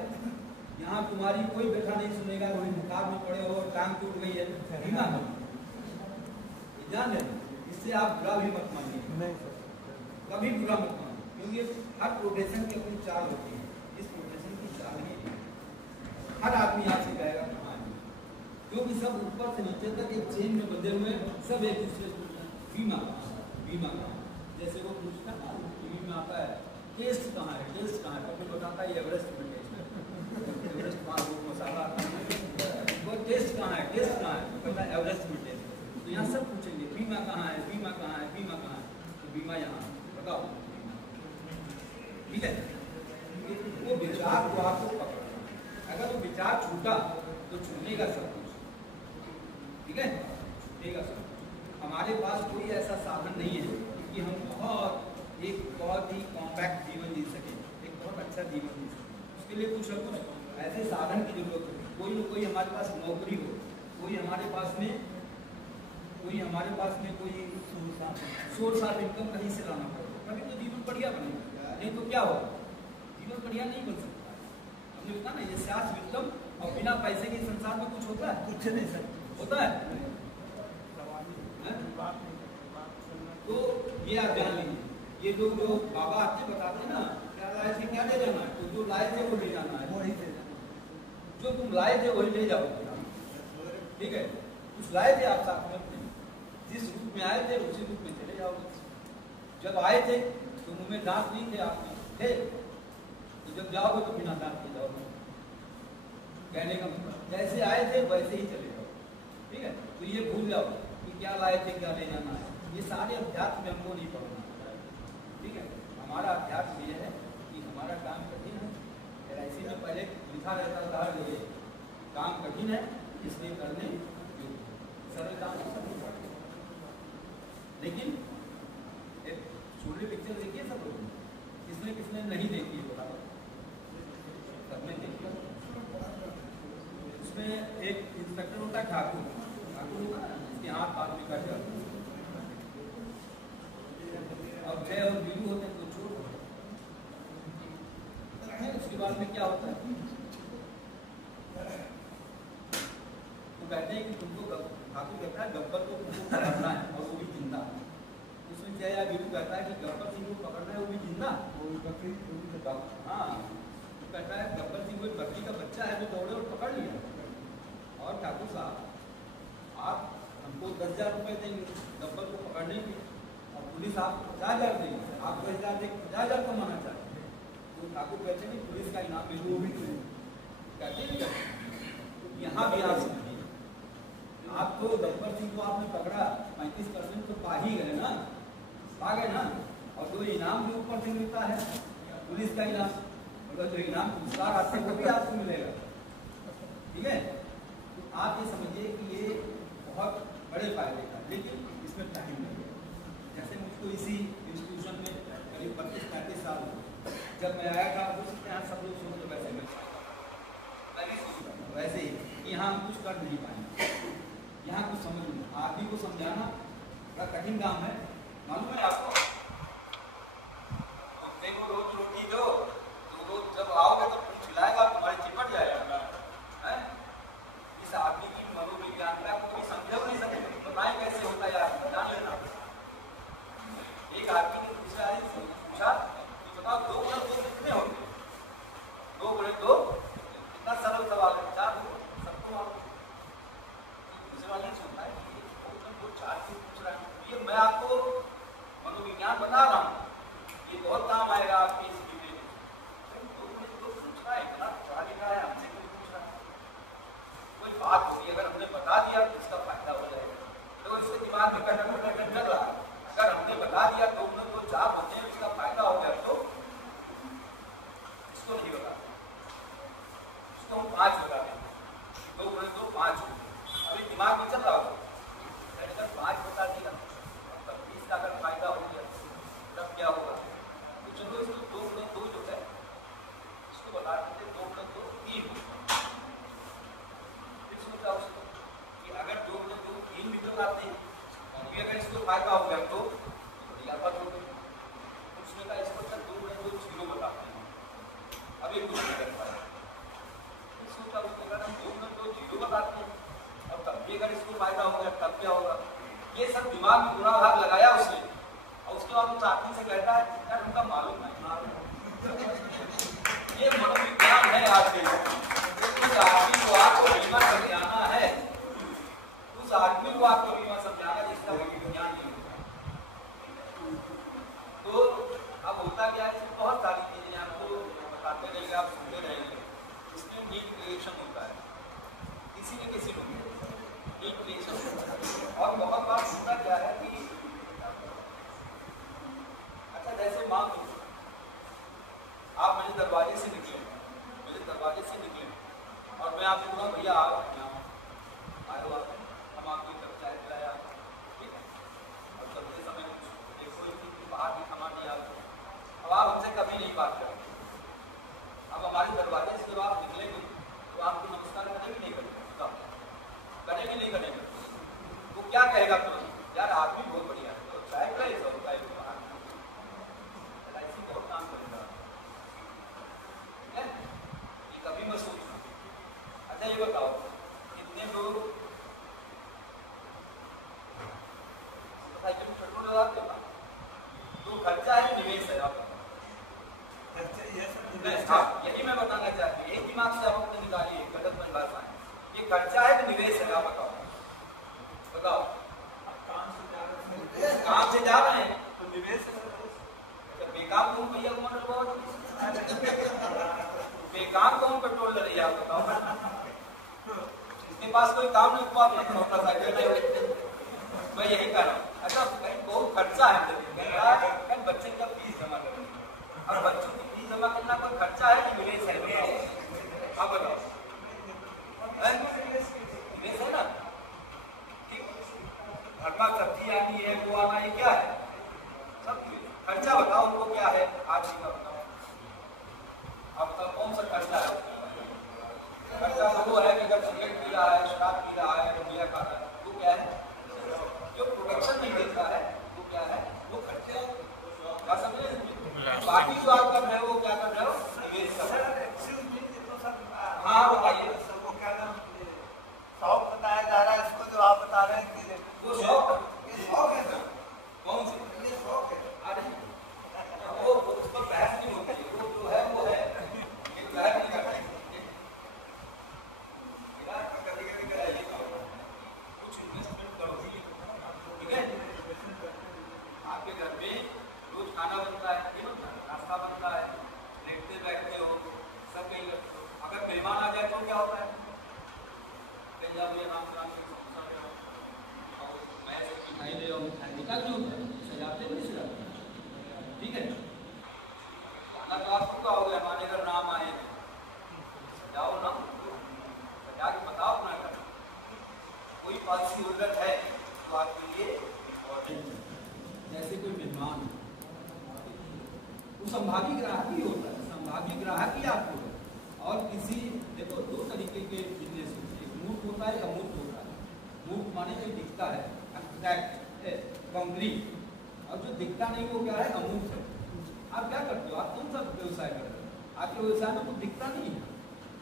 यहाँ तुम्हारी कोई व्यथा नहीं सुनेगा। कोई बुखार में पड़े हो और टांग टूट गई है, धीमा हो, ध्यान लेना। इससे आप बुरा भी मत मानिए, कभी बुरा मत मानिए, क्योंकि हर प्रोफेशन की अपनी चाल होती है, इस प्रोफेशन की चाल नहीं है। हर आदमी यहाँ से गाएगा कहानी, क्योंकि सब ऊपर से नीचे तक एक चेन में बंधे हुए, सब एक दूसरे से पूछना बीमा बीमा कहाँ। जैसे वो पूछता है टीवी में आता है टेस्ट कहाँ है, टेस्ट कहाँ है, कभी बताता है एवरेस्ट में टेस्ट है, एवरेस्ट वहाँ वो मसाला आता है, वो टेस्ट कहाँ है, टेस्ट कहाँ है, कहता है एवरेस्ट में टेस्ट। तो यहाँ सब पूछेंगे बीमा कहाँ है, बीमा कहाँ है, बीमा कहाँ है, तो बीमा यहाँ बताओ। ठीक है, वो विचार को आपको पकड़ना, अगर वो विचार छूटा तो छूटेगा सब कुछ। ठीक है, छूटेगा सब। हमारे पास कोई ऐसा साधन नहीं है कि हम एक बहुत ही कॉम्पैक्ट जीवन जी सकें, एक बहुत अच्छा जीवन जी सकें। उसके लिए कुछ न कुछ ऐसे साधन की जरूरत है। कोई न कोई हमारे पास नौकरी हो, कोई हमारे पास में कोई सोर्स ऑफ इनकम कहीं से लाना पड़े, तभी तो जीवन बढ़िया बनेगा। नहीं तो क्या होगा, जीवन बढ़िया नहीं बन सकता। हमने बताया ना, ये शास्त्र वित्तम, और बिना पैसे के संसार में कुछ होता है? कुछ नहीं सर होता है। तो ये आप जान लीजिए, ये लोग जो बाबा आते बताते हैं ना, क्या लाए थे क्या ले जाना है, तो जो लाए थे वो ले जाना है, वही ले जाना, जो तुम लाए थे वही ले जाओ। ठीक है, कुछ लाए थे आप साथ में, जिस रूप में आए थे उसी रूप में चले जाओगे। जब आए थे तो मुंह में दांत नहीं थे आपने, थे, तो जब जाओगे तो बिना दांत के जाओगे। कहने का मतलब जैसे आए थे वैसे ही चले जाओ। ठीक है, तो ये भूल जाओ कि क्या लाए थे क्या ले जाना है। ये सारे अध्यात्म में हमको नहीं पढ़ना। ठीक है, हमारा अध्यात्म ये है कि हमारा काम कठिन है। LIC में पहले लिखा रहता था ये काम कठिन है इसलिए करने सरल काम लेकिन एक छोटे पिक्चर देखिए सब लोग, किसने नहीं देखी है बराबर, सबने देखी। उसमें एक इंस्पेक्टर होता है ठाकुर होता है, इसके हाथ पास में बैठे होते हैं, और जय और वीरू होते हैं तो चोर होते हैं। उसके बाद में क्या होता है, तो कहते हैं कि तुमको ठाकुर कहता है गब्बर को तुमको पकड़ना है और वो भी जिंदा। उसमें जय या वीरू कहता है कि गब्बर सिंह को पकड़ना है वो भी जिंदा, हाँ। तो कहता है गब्बर सिंह कोई बकरी का बच्चा है जो दौड़े और पकड़ लिया, और ठाकुर साहब आप हमको 10,000 रुपये देंगे गब्बर को पकड़ने के, और पुलिस आपको 50,000 देंगे, आप 10,000 देंगे 50,000 कमाना चाहते हैं। तो ठाकुर कहते हैं पुलिस का इनाम भी कहते हैं। यहाँ भी आप समझिए, आप तो गब्बर सिंह को आपने पकड़ा 35% तो पा ही गए ना, पा गए ना, और जो इनाम भी ऊपर से मिलता है पुलिस का इनाम, मतलब जो इनाम पुरस्कार आपसे वो भी आपको मिलेगा। ठीक है, तो आप ये समझिए कि ये बहुत बड़े फायदे का, लेकिन इसमें टाइम लगेगा। जैसे मुझको इसी इंस्टीट्यूशन में करीब 35-35 साल जब मैं आया था, हो सकते हैं सब लोग सोच तो वैसे मैं भी सोचता था वैसे ही कि यहाँ हम कुछ कर नहीं पाएंगे, यहाँ कुछ समझ नहीं। आदमी को समझाना बड़ा कठिन काम है, मालूम है आपको। देखो रोज मैं आपको मनोविज्ञान बता रहा हूँ, ये बहुत काम आएगा आपकी इस में। तो पूछ रहा है, इतना पढ़ा लिखा है, हमसे क्यों पूछ रहा है? कोई बात होगी, अगर हमने बता दिया तो इसका फायदा हो जाएगा। तो इसके दिमाग में कटन चल रहा है, अगर हमने बता दिया तो उन्हें जो जाप होते हैं उसका फायदा हो गया, तो इसको नहीं बता, इसको हम 5 बता दें, 2 × 2 5 हो। अभी दिमाग में चल रहा होगा, अगर 5 बता दिया तब 20 का अगर फायदा हो गया तब क्या होगा? तो चलो इसको 2 × 2 जो है इसको बता देते, 2 × 2 3। फिर सोचा उसको कि अगर 2 × 2 3 भी बताते हैं, क्योंकि अगर इसको फायदा हो गया तो बड़ी आफत हो गई। उसने कहा इसको 2 × 2 0 बताते हैं, अब ये कुछ नहीं कर पाया। फिर सोचा उसने कहा 2 × 2 0 बताते हैं, और तब भी अगर इसको फायदा हो गया तब क्या होगा? ये सब दिमाग में पूरा भाग लगाया उसने, और उसके बाद उस आदमी से कहता है यार उनका मालूम नहीं, ये मनोविज्ञान है आपके। उस आदमी को आपको बीमा समझाना है, उस आदमी को आपको बीमा समझाना जिसका मनोविज्ञान नहीं होता। तो अब होता क्या है, इसमें बहुत सारी चीजें आपको बताते रहेंगे, आप सुनते रहेंगे। इसमें नीड क्रिएशन होता है, किसी न किसी में नीड क्रिएशन होता है। और बहुत बार होता क्या है कि अच्छा जैसे मान लो आप मेरे दरवाजे से निकले और मैं आपको बोला भैया आओ आयो आप, हम आपको कप चाय पिलाया, ठीक है, और चलते समय देखो कि बाहर भी सामान नहीं आपको, अब आप हमसे कभी नहीं बात करेंगे। अब हमारे दरवाजे से जब आप निकलेंगे तो आपको नमस्कार करेंगे नहीं करेंगे, वो क्या कहेगा तुरंत? यार आदमी बहुत बढ़िया है, तो चाय पिलाई 100 रुपये LIC बहुत काम करेगा, ठीक है, ये कभी मत सोचना। अच्छा ये बताओ कितने लोग पेट्रोल लगाते हो? तो खर्चा है निवेश है? आप यही मैं बताना चाहती हूँ, एक दिमाग से आप अपने निकालिए गलत मन भाषा है, ये खर्चा है कि निवेश है? आप बताओ काम से जा रहे हैं तो निवेश है। बेकाम कौन भैया को मतलब बेकाम कौन पेट्रोल ले रही है? आप बताओ, इसके पास कोई काम नहीं, तो आप मोटरसाइकिल नहीं, मैं यही कह रहा हूँ। अच्छा कहीं बहुत खर्चा है, कहीं बच्चे का फीस जमा करनी, अब बच्चों की फीस जमा करना कोई खर्चा है कि निवेश है? आप बताओ, निवेश है ना? घर में सब्जी आनी है, वो आना, ये क्या है? सब खर्चा बताओ उनको क्या है? आज ही का बताओ, आप बताओ कौन सा खर्चा है? खर्चा तो वो है कि अगर सिगरेट पी रहा है, शराब पी रहा है, बिया खा रहा है, वो क्या है? जो प्रोटेक्शन नहीं देता है वो क्या है? वो खर्चे क्या समझे? बाकी जो आप कर रहे हो वो क्या कर रहे हो? निवेश कर रहे हो। हाँ बताइए, शौक बताया जा रहा है इसको, जो आप बता रहे हैं कि वो शौक है ना, कौन से? ये शौक है। अरे वो उस पर बहस नहीं होती है, वो जो है वो है, ये बहस नहीं करते। कुछ इन्वेस्टमेंट करो, ठीक है? आपके घर में रोज खाना बनता है, नाश्ता बनता है, लेटते बैठते हो, सब कहीं करते हो। अगर मेहमान आ जाए तो क्या होता है? ठीक है, खाना तो आप चुका हो गया, हमारे घर नाम आए, सजाओ ना, सजा के बताओ ना, कोई पॉलिसी उल्लंघन है तो आपके लिए इम्पोर्टेंट है। जैसे कोई मेहमान वो संभावी ग्राहक ही होता है, संभावी ग्राहक ही आपको है। और किसी देखो 2 तरीके के बिजनेस होते हैं, मूर्त होता है, अमूर्त होता है। मूर्त माने जो दिखता है, कंक्रीट, और जो दिखता नहीं वो क्या है? अमूर्त है। आप क्या करते हो? आप कौन सा व्यवसाय कर रहे हो? आपके व्यवसाय में कुछ दिखता नहीं है,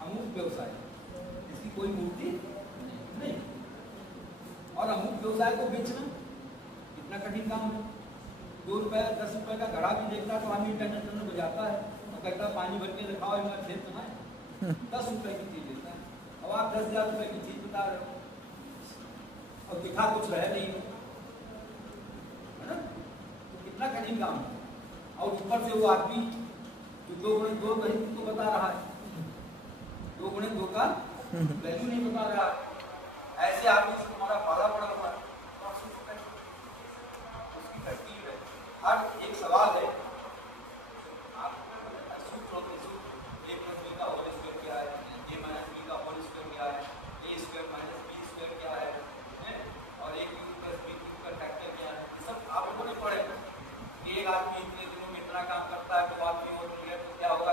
अमूर्त व्यवसाय, इसकी कोई मूर्ति नहीं। और अमूर्त व्यवसाय को बेचना कितना कठिन काम है। 2 रुपये 10 रुपये का घड़ा भी देखता तो आदमी इंटरनेट में बजाता है और कहता पानी भर के रखाओ, मैं खेत बनाए, 10 रुपये की चीज देता है। अब आप 10,000 रुपये की चीज बता रहे हो और दिखा कुछ रहे नहीं, कठिन काम है, और ऊपर से वो आदमी जो 2 × 2 गणित तो बता रहा है, 2 × 2 का वैल्यू नहीं बता रहा है, ऐसे आदमी से तुम्हारा पाला पड़ा हुआ है, उसकी तरकीब है। हर एक सवाल है, सूत्र होते सूत्र, a + b का होल स्क्वायर क्या है, a - b का होल स्क्वायर क्या है, a² - b² क्या है, और a³ + b³ का फैक्टर क्या है, ये सब आप लोगों ने पढ़े। एक आदमी इतने दिनों में इतना काम करता है, तो आदमी और मिले तो क्या होगा,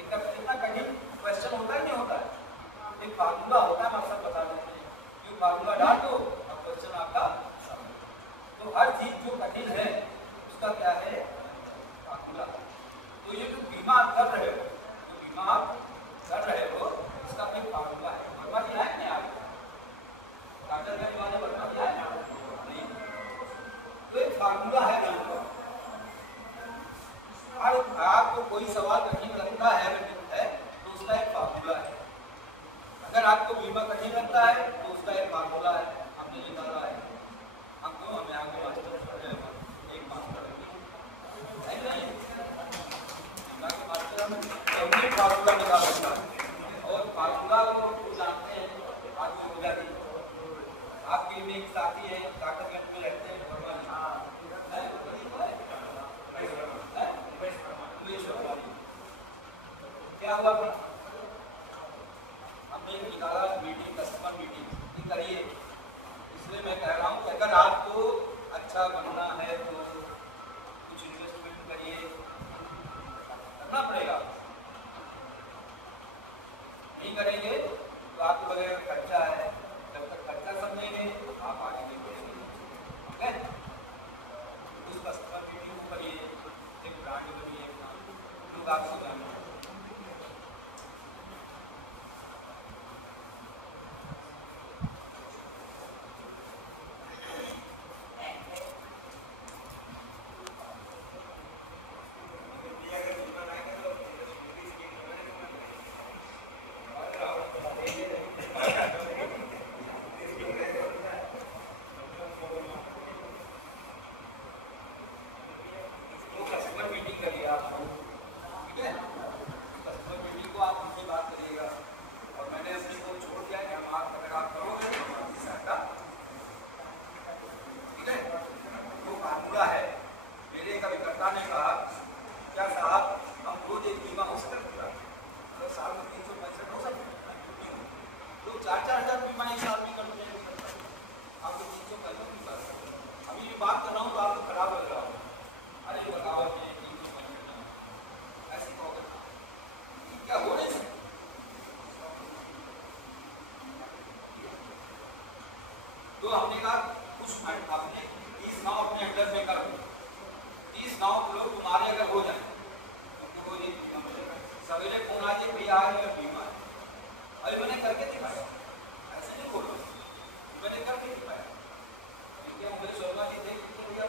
इतना कठिन क्वेश्चन होता ही नहीं होता है, एक फार्मूला होता है, हम सब बता देते हैं, क्यों फार्मूला डाल दो अब क्वेश्चन आपका। तो हर चीज जो कठिन है उसका क्या है, फार्मूला। तो ये जो बीमा आप कर रहे हो, उसका एक फार्मूला है। वर्मा जी आए नहीं आप डॉक्टर गंज वाले वर्मा जी आए नहीं, तो एक फार्मूला है बीमा का। और आपको कोई सवाल कठिन लगता है तो उसका एक फार्मूला है। अगर आपको बीमा कठिन लगता है तो उसका एक फार्मूला है, हमने निकाला है। हम क्यों हमें आगे मास्टर एक मास्टर है नहीं, मास्टर हमें फार्मूला निकाल सकता है, और फार्मूला को जानते हैं आदमी हो जाती है। आपके में एक साथी है काकरगंज में रहते हैं, क्या हुआ, हमने निकाला मीटिंग, कस्टमर मीटिंग करिए। इसलिए मैं कह रहा हूँ कि अगर आपको अच्छा बनना है तो कुछ इन्वेस्टमेंट करिए, करना पड़ेगा। नहीं करेंगे तो आपको लगेगा खर्चा है, जब तक खर्चा समझेंगे आप आगे नहीं बढ़ेंगे। ठीक है, उस कस्टमर मीटिंग को करिए, एक ब्रांड बनिए, लोग आपको जाने। हमने कहा कुछ आपने 30 गाँव अपने अंडर में कर, 30 गाँव लोग तुम्हारे अगर हो जाए तो सवेरे फोन आ जाए भैया आज मेरा बीमा है, अरे मैंने करके दिखाया, ऐसे नहीं बोलो, मैंने करके दिखाया, क्योंकि मुझे शर्मा जी देख भैया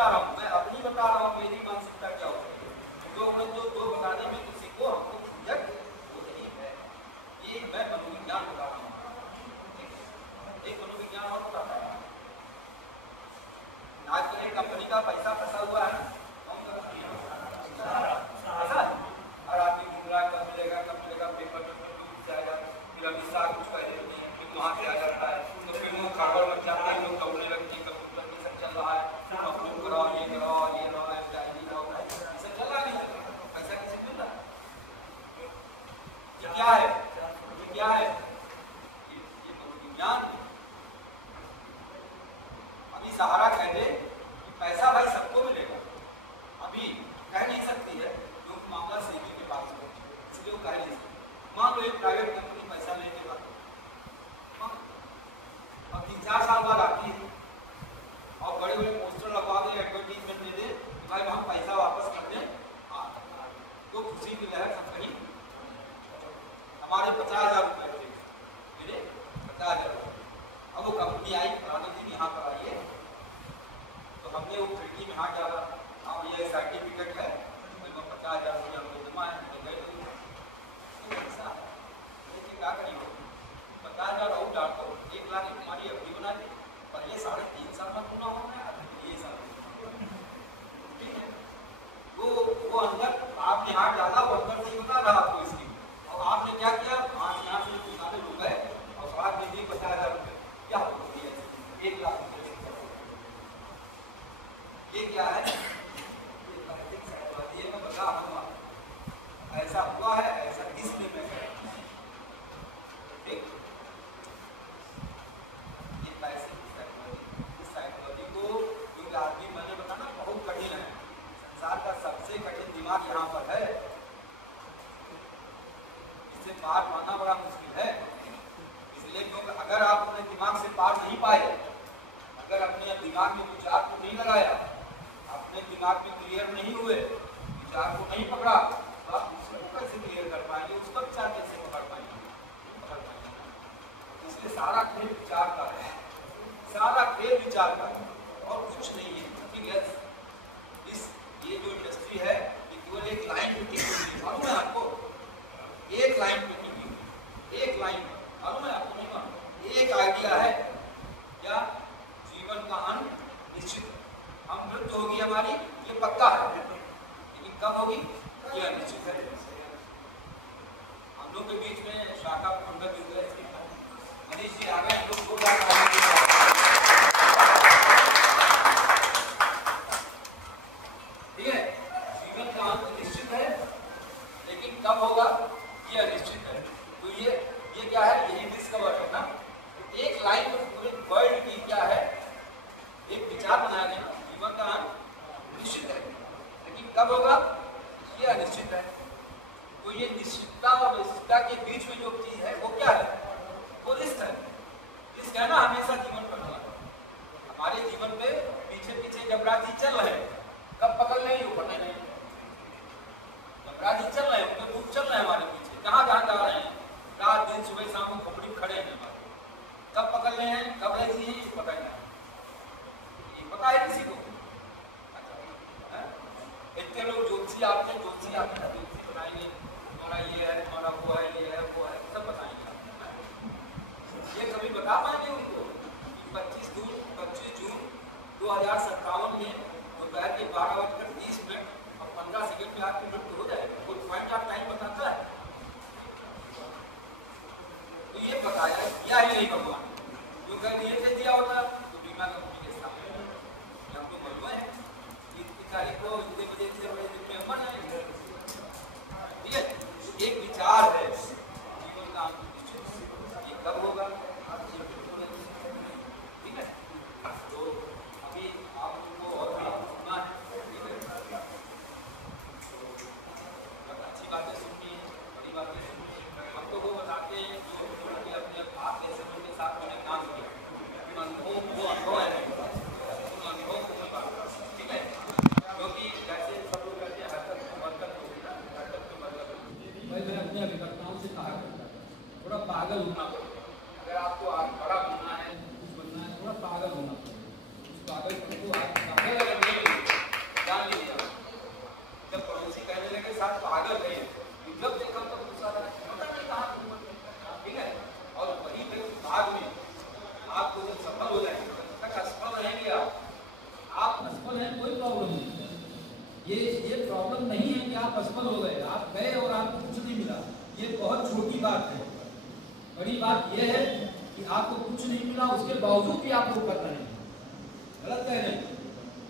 बता रहा हूँ, मैं अपनी बता रहा हूँ मेरी मानसिकता क्या होती है। जो बताने में किसी को हमको झंझट वो नहीं है, ये मैं मनोविज्ञान बता रहा हूँ। एक मनोविज्ञान और बताता है, आजकल एक कंपनी का पैसा फंसा हुआ है, कौन कंपनी है? हर आदमी घूम रहा है, कब मिलेगा, पेपर जाएगा, फिर अभी साल कुछ पहले फिर वहाँ से आ जाता है, तो फिर वो खबर मच जाते हैं, लोग दौड़ने लगते हैं, कंप्यूटर में सब चल रहा है, अप्रूव कराओ, ये कराओ, FDID कराओ, सब चल रहा नहीं, पैसा किसी मिल रहा है। ये क्या है? ये मनोविज्ञान। अभी सहारा कह दे कि पैसा भाई सबको मिलेगा, अभी कह नहीं सकती है क्योंकि मामला सेबी के पास है, इसलिए वो कह नहीं सकती। मान लो एक प्राइवेट कंपनी पैसा लेने के बाद अब 3-4 साल बाद आती है और बड़े बड़े पोस्टर लगवा दे, एडवर्टीजमेंट दे दे, भाई हम पैसा वापस कर दें, तो खुशी की लहर सब कहीं हमारे 50,000 रुपये मिले, 50,000। अब वो कंपनी आई, पुराने दिन यहाँ पर आई है, तो हमने वो खिड़की में हाथ डाला, हाँ ये सर्टिफिकेट है, 50,000 रुपया हमने जमा है, ऐसा लेकिन क्या करेंगे, 50,000 और डाल दो, 1 लाख हमारी अवधि बना दी, पर ये 3.5 साल में पूरा होना है, ये साल ठीक है। वो अंदर आपने हाथ डाला, वो अंदर नहीं बता रहा आपको इसकी, और आपने क्या किया, यहाँ से सारे लोग गए और साथ में दी 50,000 रुपये, क्या हो गया 1 लाख रुपये। ये क्या है? ये मैं बता दूंगा, ऐसा हुआ है, ऐसा इसलिए मैं कह रहा हूँ, ठीक। ये पैसे की साइकोलॉजी को, क्योंकि आदमी मैंने बताना बहुत कठिन है, संसार का सबसे कठिन दिमाग यहाँ पर है, इससे पार पाना बड़ा मुश्किल है। इसलिए क्योंकि अगर आप अपने दिमाग से पार नहीं पाए, अगर अपने दिमाग में विचार को नहीं लगाया, अपने दिमाग में क्लियर नहीं हुए, विचार को नहीं पकड़ा, तो आप उसको कैसे क्लियर कर पाएंगे, उसका विचार कैसे पकड़ पाएंगे? इसलिए सारा खेल विचार का है, सारा खेल विचार का है और कुछ नहीं है। ठीक है, ये जो इंडस्ट्री है ये केवल एक लाइन पे टिकी हुई है, मालूम है आपको? एक लाइन पे टिकी हुई, एक लाइन मालूम है आपको? नहीं मालूम? एक आइडिया है क्या, जीवन का अंत निश्चित है, हम मृत्यु होगी हमारी, ये पक्का है, लेकिन कब होगी ये अनिश्चित है। हम लोग के बीच में शाखा पंडित मनीष जी आ गए, हम लोग ठीक है। जीवन का अंत निश्चित है, लेकिन कब होगा ये अनिश्चित है। तो ये क्या है, यही डिस्कवर है ना। एक लाइन में पूरे वर्ल्ड की क्या है, एक विचार बनाया गया, जीवन का अंत निश्चित है, लेकिन कब होगा ये अनिश्चित है। तो ये निश्चितता और अनिश्चितता के बीच में जो चीज है वो क्या है, वो रिस्क है। रिस्क है ना, हमेशा जीवन पर हमारे जीवन पे पीछे पीछे जबराती चल रहे हैं, कब पकड़ लेंगे वो पता नहीं। जबराती चल रहे हैं, उनके दूर चल रहे हैं हमारे पीछे, जहाँ जहाँ जा रहे हैं, रात दिन सुबह शाम को खोपड़ी खड़े हैं हमारे, कब पकड़ ले हैं, कब ऐसी है ये पता नहीं, ये पता है किसी को? इतने लोग ज्योतिषी आते हैं, ज्योतिषी बनाएंगे, तुम्हारा ये है, तुम्हारा वो है, ये है, वो है, सब बताएंगे। ये कभी बता पाएंगे उनको? 25 जून 2057 में दोपहर के 12:30 और 15 सेकंड में आपकी मृत्यु हो जाएगी, कोई पॉइंट ऑफ टाइम बताता है? तो ये बताया किया ही नहीं भगवान, जो कहीं ये दे दिया होता तो बीमा कंपनी के सामने हमको मालूम है कि इतनी तारीख को इतने बजे इतने बजे दिन में मर जाएंगे। ठीक है, एक विचार है जीवन का ये कब होगा, ठीक है। तो अभी आप लोगों को और भी सुनना है, अच्छी बातें सुननी है, बड़ी बातें सुननी है। हम तो वो बताते हैं जो अपने आप जैसे उनके साथ मैंने काम किया, वो अनुभव है, उन अनुभव को मैं बात करता हूँ, ठीक है। क्योंकि जैसे सब लोग कहते हैं हरकत में बरकत होगी ना, हरकत में बरकत होगी। भाई मैं अपने अभिकर्ताओं से कहा करता हूँ थोड़ा पागल होना पड़ेगा, अगर आपको बड़ा बनना है, कुछ बनना है, थोड़ा पागल होना पड़ेगा। उस पागल को पागल अगर साथ पागल है, जब देखा तब गुस्सा था, मैंने कहा ठीक है। और वही बाद में आपको जब सफल हो जाएंगे, तक असफल रहेंगे आप असफल हैं कोई प्रॉब्लम नहीं, ये प्रॉब्लम नहीं है कि आप असफल हो गए, आप गए और आपको कुछ नहीं मिला, ये बहुत छोटी बात है। बड़ी बात यह है कि आपको कुछ नहीं मिला, उसके बावजूद भी आप लोग कर रहे हैं, गलत कह रहे हैं।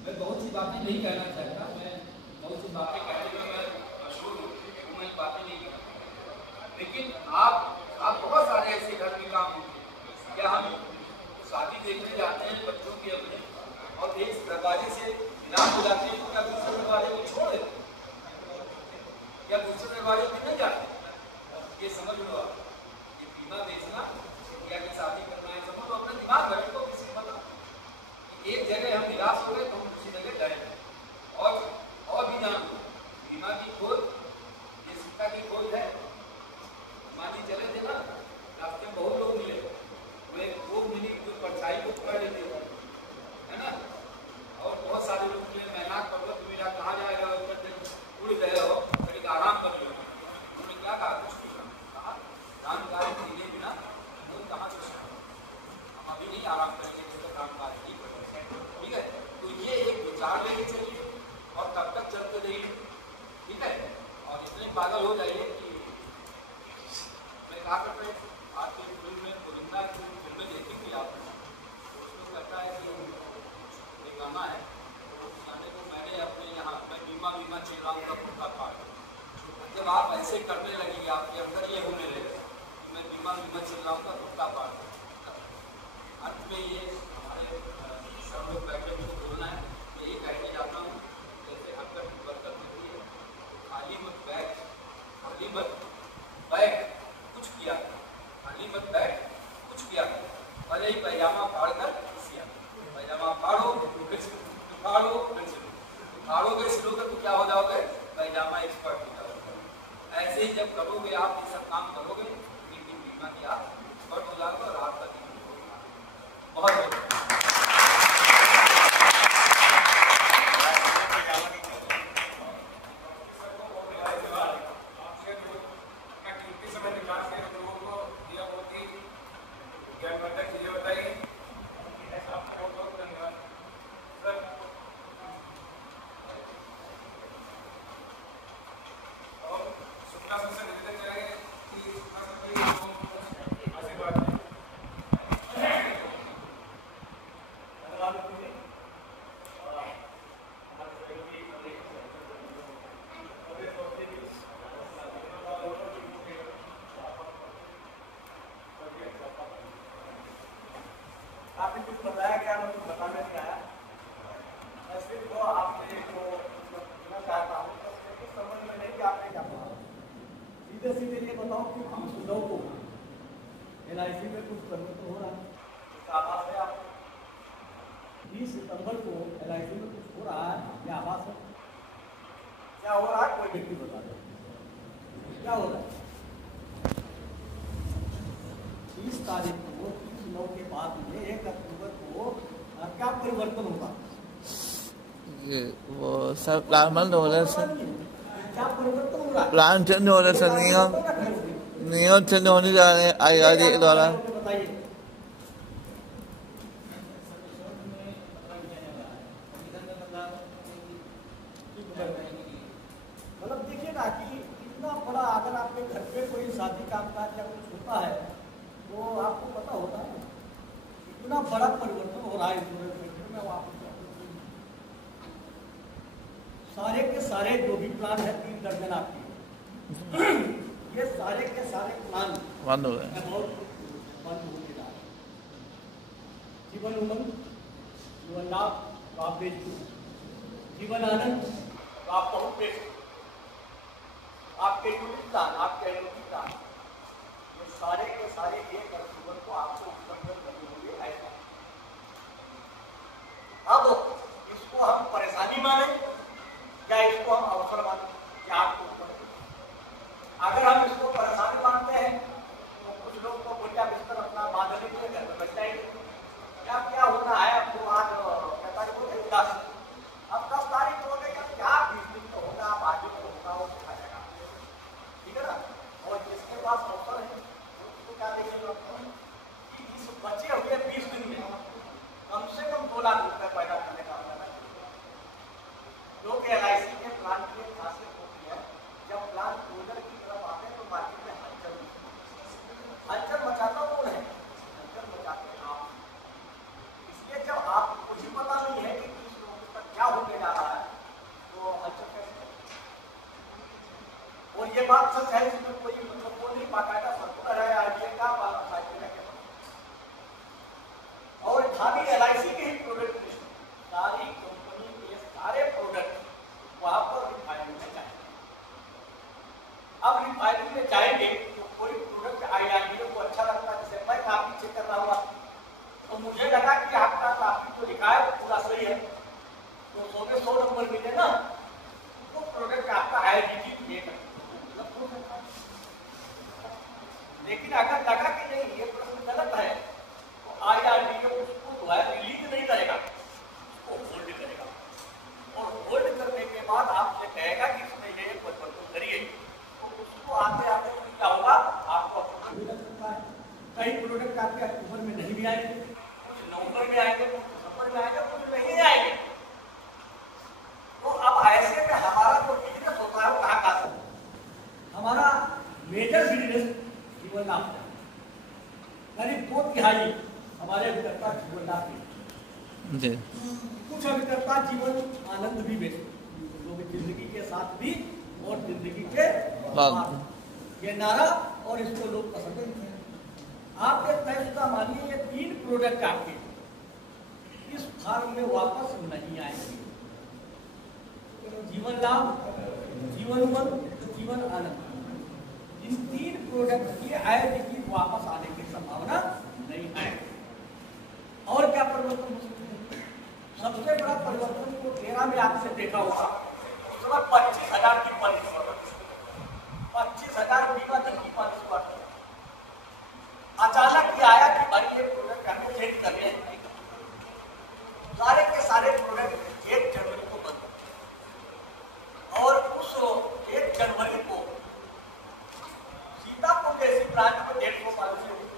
मैं बहुत सी बातें नहीं कहना चाहता, मैं बहुत सी बातें कहने में मैं मशहूर हूँ, मैं बातें नहीं करता, लेकिन आप बहुत सारे ऐसे घर के काम होते हैं। क्या हम शादी देखने जाते हैं बच्चों के अपने और एक दरवाजे से इनाम हो जाते हैं, क्या दूसरे दरवाजे को छोड़ देते, क्या दूसरे दरवाजे में नहीं जाते? ये समझ लो आप, ये बीमा बेचना या कि शादी करना है, समझ लो अपने दिमाग भरे को किसी मतलब एक जगह हम निराश हो गए तो हम दूसरी जगह जाएंगे। और भी जान लो बीमा की खोज ये सिक्का की खोज है। मान ली चले थे ना, रास्ते में बहुत लोग मिले, वो मिली जो परछाई को पकड़ लेते है ना, और बहुत सारे लोग मिले, मैनाक पर्वत मिला, कहाँ जाएगा उड़ गए हो, कहीं आराम कर लो। उन्होंने क्या कहा? कुछ नहीं कहा, जानकारी देने बिना वो कहाँ कुछ हम अभी नहीं आराम करेंगे, उसका काम काज नहीं करेंगे, ठीक है। तो ये एक विचार लेके चलिए और तब तक चलते रहिए, ठीक है। और इतने पागल हो जाइए कि मैं कहा करते हैं आपकी फिल्म में गोविंदा की फिल्में देखेंगे आप, उसमें कहता है कि एक गाना है, उस गाने को मैंने अपने यहाँ मैं बीमा चिल्लाऊँ का पुरखा पाठ, जब आप ऐसे करने लगेंगे आपके अंदर ये होने लगेगा मैं बीमा चिल्लाऊँ का पुरखा पाठ। अंत में ये हमारे सब लोग बैठे मुझे बोलना है, मैं ये कहने जाता हूँ जैसे अक्सर बरकत होती है, खाली मत बैठ कुछ किया, खाली मत बैठ कुछ किया, भले ही पैजामा फाड़ कर सिया, पैजामा फाड़ो फिर फाड़ोगे सिलोगे तो क्या हो जाओगे? पैजामा एक्सपर्ट हो जाओगे। ऐसे ही जब करोगे आप ये सब काम करोगे, एक दिन बीमा की आप एक्सपर्ट हो जाओगे और आपका दिन बहुत आपने कुछ बताया क्या, मतलब बताना क्या है, मैं सिर्फ वो आपसे को पूछना चाहता हूँ, कुछ समझ में नहीं कि आपने क्या कहा। सीधे ये बताओ कि हम लोगों को LIC में कुछ करने तो हो रहा है, इसका आभास है आपको? 20 सितंबर को LIC में कुछ हो रहा है, क्या आभास है? क्या हो रहा है? कोई व्यक्ति बता दे क्या हो रहा है? 30 तारीख को 9 के बाद में 1 अक्टूबर को क्या परिवर्तन होगा? ये वो सर प्लान बंद हो रहा है सर, क्या परिवर्तन हो रहा है? प्लान चेंज हो रहा है सर, नियम चेंज होने जा रहे हैं IRDA के द्वारा। बताइए। मतलब देखिए ना कि इतना बड़ा, अगर आपके घर पे कोई शादी कामकाज या कुछ होता है तो आपको पता होता है इतना बड़ा परिवर्तन हो रहा है इंश्योरेंस सेक्टर में। सारे के सारे जो भी प्लान है 3 दर्जन आपके ये सारे के सारे प्लान बंद हो गए, बहुत बंद होने जा रहे हैं। जीवन उमंग, जीवन लाभ आप बेच दो, जीवन आनंद आप बहुत बेच दो, आपके यूनिट प्लान, आपके एनुटी प्लान, ये सारे के सारे 1 अक्टूबर को आपको उपलब्ध करने होंगे। ऐसा अब इसको हम परेशानी माने या इसको हम अवसर माने, क्या आपको अगर हम इसको परेशानी मानते हैं तो कुछ लोग तो बोलिया बिस्तर अपना बांधने के लिए घर में बच जाएंगे। क्या होना है अब तो आज 10 तारीख हो गई, अब 10 तारीख हो गई, क्या 20 दिन तो होगा, अब आगे तो होगा वो 2 लाख रुपए पैदा करने का अपना जो कि LIC के प्लान की एक खासियत होती है, जब प्लान क्लोजर की तरफ आते हैं तो मार्केट में हलचल मचाता कौन है? हलचल मचाते हैं आप। इसलिए जब आपको कुछ ही पता नहीं है कि 30 लोगों तक क्या होने जा रहा है तो हलचल कैसे? और ये बात सच है, इसमें कोई मतलब वो नहीं, बाकायदा सर्कुलर है RBI का और खाली LIC के ही प्रोडक्ट नहीं, सारी कंपनी के सारे प्रोडक्ट वहां पर रिफाइनरी में जाएंगे। अब रिफाइनरी में जाएंगे तो कोई प्रोडक्ट IRDA को अच्छा लगता है, जैसे मैं काफी चेक कर रहा हूँ तो मुझे लगा कि आपका काफी जो लिखा है वो पूरा सही है, तो 100 में 100 नंबर मिले ना, तो प्रोडक्ट आपका IRDA एक है। लेकिन अगर लगा कि नहीं ये प्रश्न गलत है तो IRDA उसको जो है रिलीज नहीं करेगा, उसको होल्ड करेगा और होल्ड करने के बाद आपसे कहेगा कि इसमें ये परिवर्तन करिए, तो उसको आते आते क्या होगा आपको कई प्रोडक्ट आपके अक्टूबर में नहीं भी आएंगे, कुछ नवंबर में आएंगे, कुछ दिसंबर में आएंगे, कुछ नहीं आएंगे। तो अब ऐसे में हमारा जो बिजनेस होता है वो कहाँ का हमारा मेजर बिजनेस जीवन लाभ है, करीब 2/3 हमारे अभिकर्ता जीवन लाभ है। कुछ अभिकर्ता जीवन आनंद भी बेचते, जो भी जिंदगी के साथ भी और जिंदगी के बाद, ये नारा और इसको लोग पसंद करते हैं। आप एक तयशुदा मानिए ये 3 प्रोडक्ट आपके इस फार्म में वापस नहीं आएंगे, जीवन लाभ, जीवन उमंग, जीवन आनंद, इन 3 प्रोडक्ट की IRDA वापस आने की संभावना नहीं है। और क्या परिवर्तन हो सकते हैं? सबसे बड़ा परिवर्तन को 13 में आपसे देखा होगा, उस समय 25,000 की पॉलिसी, 25,000 बीमा दर की पॉलिसी हुआ। अचानक ये आया कि भाई ये प्रोडक्ट हमें चेंज करने हैं, सारे के सारे प्रोडक्ट 1 जनवरी को बंद, और उस 1 जनवरी को सीतापुर जैसी ब्रांच में 150 पॉलिसी हुई।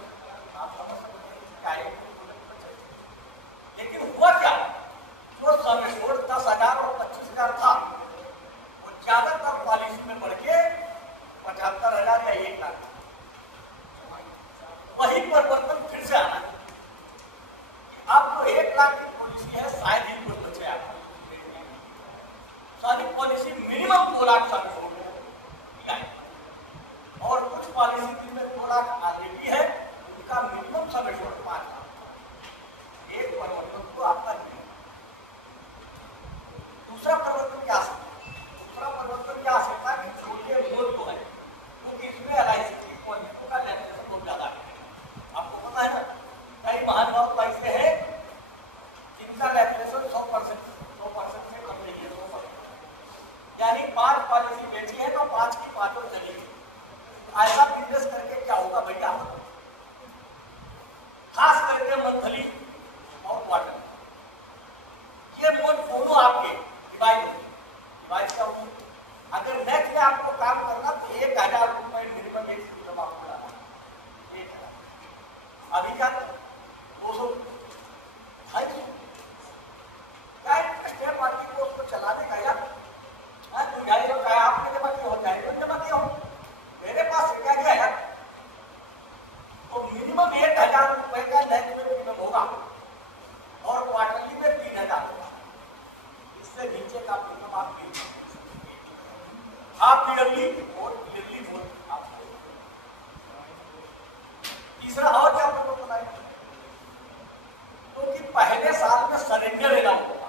आप समझ सकते हैं क्या है, लेकिन हुआ क्या, जो समेशोर 10,000 और 25,000 था वो ज्यादातर पॉलिसी में बढ़ के 75,000 या 1 लाख। वही परिवर्तन फिर से आना है, अब जो 1 लाख की पॉलिसी है शायद ही कोई बचे आपको, सारी पॉलिसी मिनिमम 2 लाख समेशोर और कुछ पॉलिसी जिनमें 2 लाख आगे भी है उनका मिनिमम समेशोर 5 लाख। एक परिवर्तन तो आपका नहीं। दूसरा परिवर्तन क्या आ सकता है? दूसरा परिवर्तन क्या आ सकता है कि छोटे बोझ जो है, क्योंकि इसमें LIC की पॉलिसी का लैक्सेशन बहुत ज्यादा है। आपको पता है ना, कई महानुभाव ऐसे हैं जिनका लैक्सेशन 100% से कम नहीं है, 100%। यानी 5 पॉलिसी बेची है तो 5 की 5 चलेगी। ऐसा बिजनेस करके क्या होगा भैया, खास करके मंथली और क्वार्टर, ये मोड दोनों आपके डिवाइड क्या होगी। अगर नेक्स्ट में आपको काम करना तो 1,000 रुपए मिनिमम एक सिस्टम आपको डालना, 1,000। अभी क्या 200, 250 क्या स्टेप पार्टी को उसको चलाने का यार, आपके जमा नहीं हो जाए जमा नहीं हो, मेरे पास क्या गया है तो मिनिमम 1,000 रुपए का नेट में प्रीमियम होगा और क्वार्टरली में 3,000 होगा। इससे नीचे का प्रीमियम आपकी हाफ ईयरली और ईयरली बोल आपको। तीसरा और क्या परिवर्तन आएगा, क्योंकि पहले साल में सरेंडर लेना होगा।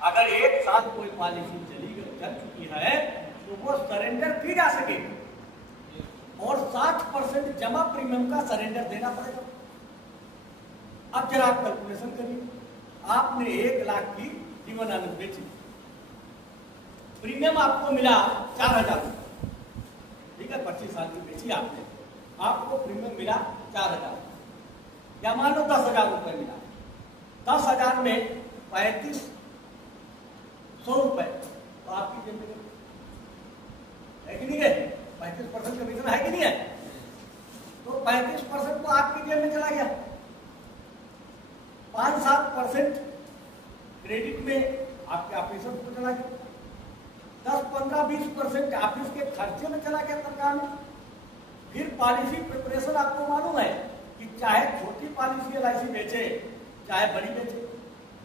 अगर 1 साल कोई पॉलिसी चल चुकी है तो वो सरेंडर की जा सकेगी और 60% जमा प्रीमियम का सरेंडर देना पड़ेगा। अब जरा आप कैलकुलेशन करिए, आपने 1 लाख की जीवन आनंद बेची, प्रीमियम आपको मिला 4,000 रुपये, ठीक है, 25 साल की बेची आपने, आपको प्रीमियम मिला 4,000, या मान लो 10,000 रुपये मिला। 10,000 में 3,500 रुपए तो आपकी जेब में है कि नहीं है? 35% कमीशन है कि नहीं है? तो 35% तो आपकी जेब में चला गया। 5-7% क्रेडिट में आपके ऑफिसर को चला गया, 10-15-20% ऑफिस के खर्चे में चला गया तनख्वाह में। फिर पॉलिसी प्रिपरेशन आपको मालूम है कि चाहे छोटी पॉलिसी LIC बेचे चाहे बड़ी बेचे,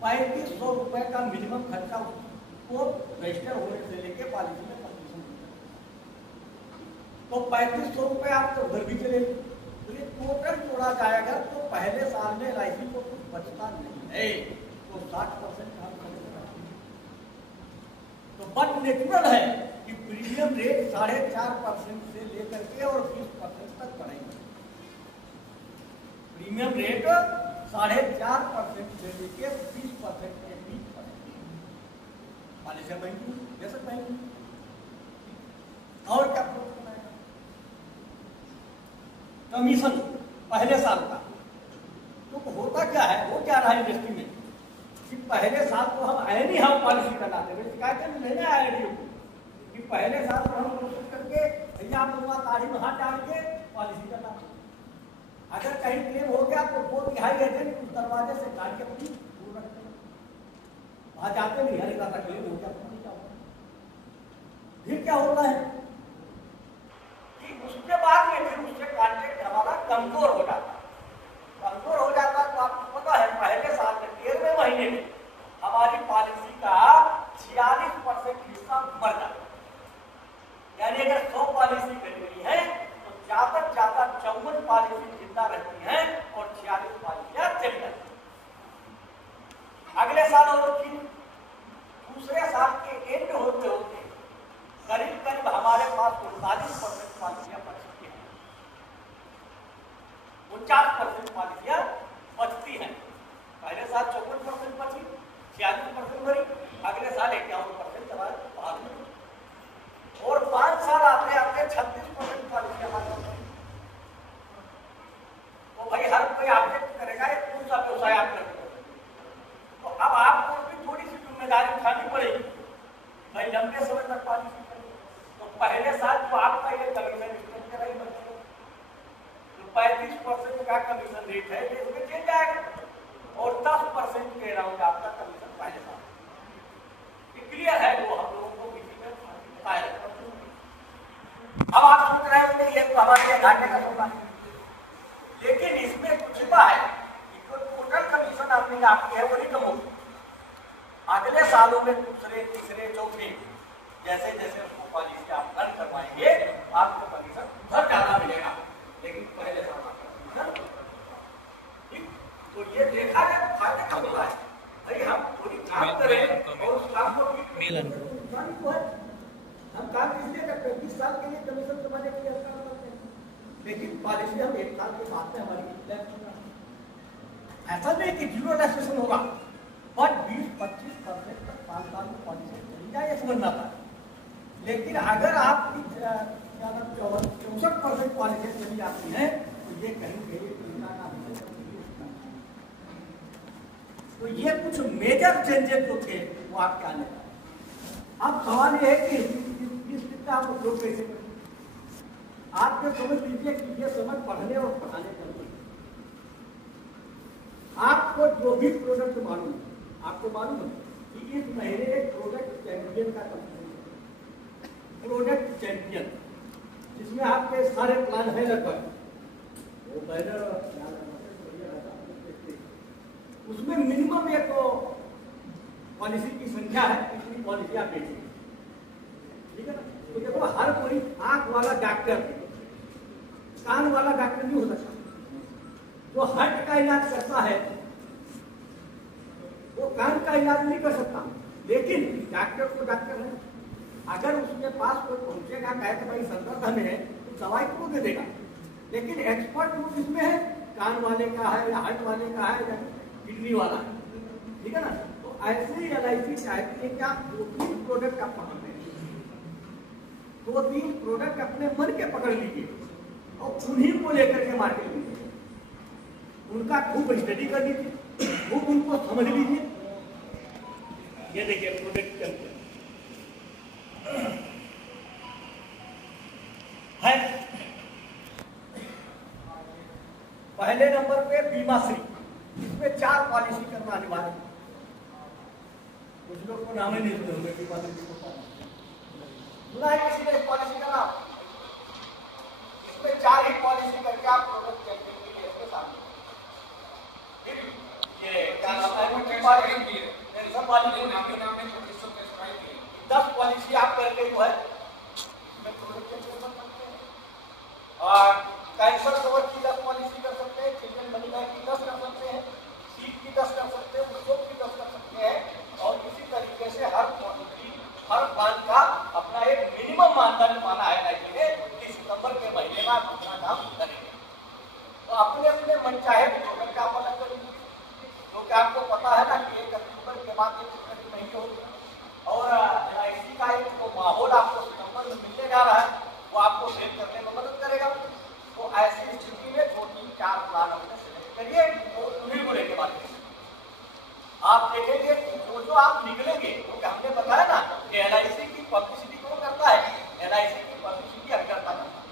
3500 रुपए का मिनिमम खर्चा को रजिस्टर होने से लेके पॉलिसी में कंपटीशन तो 3500 रुपए आप तो उधर भी चले, तो ये टोटल जोड़ा जाएगा तो पहले साल में LIC को कुछ बचता नहीं है, तो 60% हम तो बट नेचुरल है कि प्रीमियम रेट 4.5% से लेकर के और 20% तक बढ़ेंगे। प्रीमियम रेट 4.5% से लेकर 20% के बीच बढ़ेंगे। पॉलिसी बैंक जैसे बैंक और क्या कमीशन पहले साल का, तो होता क्या है, वो क्या रहा इंडस्ट्री में कि पहले साल तो हम आए नहीं, हम पॉलिसी कराते हैं, शिकायतें लेने आए नहीं कि पहले साल तो हम कोशिश करके भैया आप लोग तारीख हाथ डाल के पॉलिसी करना। अगर कहीं क्लेम हो गया तो 2/3 एजेंट उस दरवाजे से काट के अपनी दूर रखते हैं, वहां जाते नहीं, हर एक क्लेम हो गया फिर क्या होता है कि उसके बाद में फिर उससे कॉन्ट्रैक्ट हमारा कमजोर हो जाता है। तो आपको पता है पहले साल में 13वें महीने में हमारी पॉलिसी का 46% हिस्सा मर जाता है। यानी अगर 100 पॉलिसी बन गई है तो ज्यादा 54 पॉलिसी जिंदा रहती हैं और 46 पॉलिसियां चली जाती हैं। अगले साल और फिर दूसरे साल के एंड होते होते करीब हमारे पास 39% पॉलिसियां बचती हैं, 49% पॉलिसियां बचती हैं। पहले साल 54% बची, 46% भरी, अगले साल 51% चला बाद में, और 5 साल आते आते 36% पॉलिसियां बचती। तो भाई हर कोई ऑब्जेक्ट करेगा एक कौन सा व्यवसाय आप करते हो, तो अब आपको भी थोड़ी सी जिम्मेदारी उठानी पड़ेगी भाई लंबे समय तक पॉलिसी। तो पहले साल तो आपका ये कमीशन स्ट्रक्चर ही बचेगा, जो 35% का कमीशन रेट है ये इसमें चेंज जाएगा और 10% के अराउंड आपका कमीशन पहले साल। ये क्लियर है, वो हम लोगों को किसी में बताया। अब आप सोच रहे होंगे ये तो हमारे घाटे का सौदा है, लेकिन इसमें कुछ छिपा है कि जो टोटल कमीशन आपने आपकी है वो नहीं कम होगी। अगले सालों में दूसरे तीसरे चौथे जैसे जैसे उसको पॉलिसी आप रन करवाएंगे आपको कमीशन उधर ज्यादा मिलेगा, लेकिन पहले साल आपका ठीक। तो ये देखा है फायदा कब होता है भाई, हम पूरी काम करें और उस काम को हम काम इसलिए करते हैं 20 साल के लिए कमीशन जमाने के लिए काम करते हैं, लेकिन पॉलिसी हम 1 साल के बाद में हमारी ऐसा नहीं कि 0 टैक्सेशन होगा, बट 20-25% तक 5 साल में पॉलिसी चली जाए समझना था। लेकिन अगर आपकी 64% पॉलिसी चली जाती है तो ये कहीं तो ये कुछ मेजर चेंजेस जो थे वो आपके आने का। अब सवाल ये है कि इस का आप उपयोग कैसे करें। आप ये समझ लीजिए कि ये समझ पढ़ने और पढ़ाने का आपको जो भी प्रोडक्ट मालूम है, आपको मालूम है कि इस महीने एक प्रोडक्ट चैंपियन का कंपनी है, प्रोडक्ट चैंपियन, जिसमें आपके सारे प्लान है लगभग, वो बैनर उसमें मिनिमम एक पॉलिसी की संख्या है, इतनी पॉलिसी आप बेचेंगे, ठीक है ना। तो देखो हर कोई आंख वाला डॉक्टर कान वाला डॉक्टर नहीं हो सकता, जो हार्ट का इलाज करता है वो कान का इलाज नहीं कर सकता, लेकिन डॉक्टर को डॉक्टर है। अगर उसके पास कोई पहुंचेगा कहे कि भाई संदर्भ में है तो दवाई को दे देगा, लेकिन एक्सपर्ट लोग इसमें है, कान वाले का है या हार्ट वाले का है या किडनी वाला है, ठीक है ना। तो ऐसे ही LIC चाहती है कि आप 2-3 प्रोडक्ट आप पकड़ लें, 2-3 प्रोडक्ट अपने मन के पकड़ लीजिए और उन्हीं को लेकर के मार्केट में उनका खूब स्टडी कर लीजिए, खूब उनको समझ लीजिए। ये देखिए प्रोडक्ट चैंपियन है। पहले नंबर पे बीमाश्री, इसमें 4 पॉलिसी करना अनिवार्य है। कुछ लोग को नाम ही नहीं सुने होंगे कि पॉलिसी को सुना है किसी ने इस पॉलिसी का नाम? इसमें 4 ही पॉलिसी करके आप प्रोडक्ट चेकिंग के लिए इसके सामने ये क्या नाम है पॉलिसी सब पॉलिसी नाम के नाम में 10 पॉलिसी आप करके जो है इसमें प्रोडक्ट चेकिंग कर सकते हैं और कैंसर कवर की 10 पॉलिसी कर सकते हैं, चिल्ड्रन मनी बैग की 10 कर सकते हैं, सीट की 10 कर सकते हैं, उत्सव की 10 कर सकते हैं और इसी तरीके से हर पॉलिसी हर फंड का अपना एक मिनिमम मानदंड माना है राज्य ने कि सितंबर के महीने में आप अपना काम करेंगे। तो अपने अपने मन चाहे प्रोडक्ट आप अलग करेंगे क्योंकि आपको पता है ना कि 1 अक्टूबर के बाद एक महीने होगी और LIC का एक तो माहौल आपको सितंबर में मिलने जा रहा है वो आपको सेव करने में मदद करेगा। तो ऐसी स्थिति में 2-3-4 प्लान अपने सेलेक्ट करिए और उन्हीं को लेके बात करिए। आप देखेंगे जो आप निकलेंगे क्योंकि हमने बताया ना कि LIC की पब्लिसिटी कौन करता है? LIC की पब्लिसिटी अभिकर्ता करता है।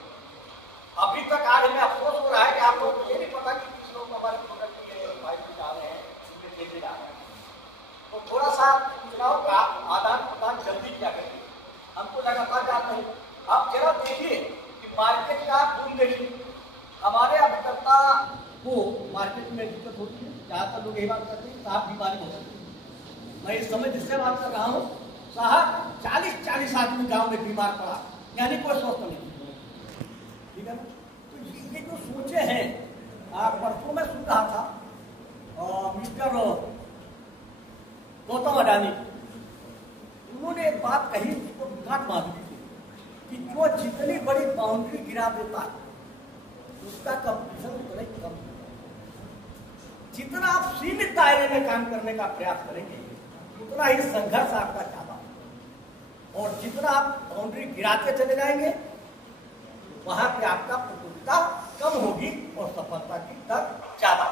अभी तक आज हमें अफसोस हो रहा है कि आप लोग को ये नहीं पता कि किस लोग हमारे प्रोडक्ट के फाइल जा रहे हैं, उनके चेंजेज आ रहे हैं। तो थोड़ा सा सूचनाओं का आदान प्रदान जल्दी किया करिए। हमको लगातार जाते हैं। आप जरा देखिए कि मार्केट का गुण देखिए। हमारे अभिकर्ता को मार्केट में दिक्कत होती है, ज़्यादातर लोग यही बात करते हैं साहब बीमारी हो सकती है। मैं इस समय जिससे बात कर रहा हूँ साहब 40-40 आदमी गांव में बीमार पड़ा, यानी कोई स्वस्थ नहीं, ठीक है ना। तो ये जो सोचे हैं परसों में सुन रहा था मिस्टर गौतम अडानी, उन्होंने एक बात कही उसको विकास माधुरी थी कि जो जितनी बड़ी बाउंड्री गिरा देता है उसका कंपटीशन उतना ही कम। जितना आप सीमित दायरे में काम करने का प्रयास करेंगे उतना ही संघर्ष आपका ज्यादा और जितना आप बाउंड्री गिराते चले जाएंगे वहां पे आपका प्रतियोगिता कम होगी और सफलता की दर ज्यादा।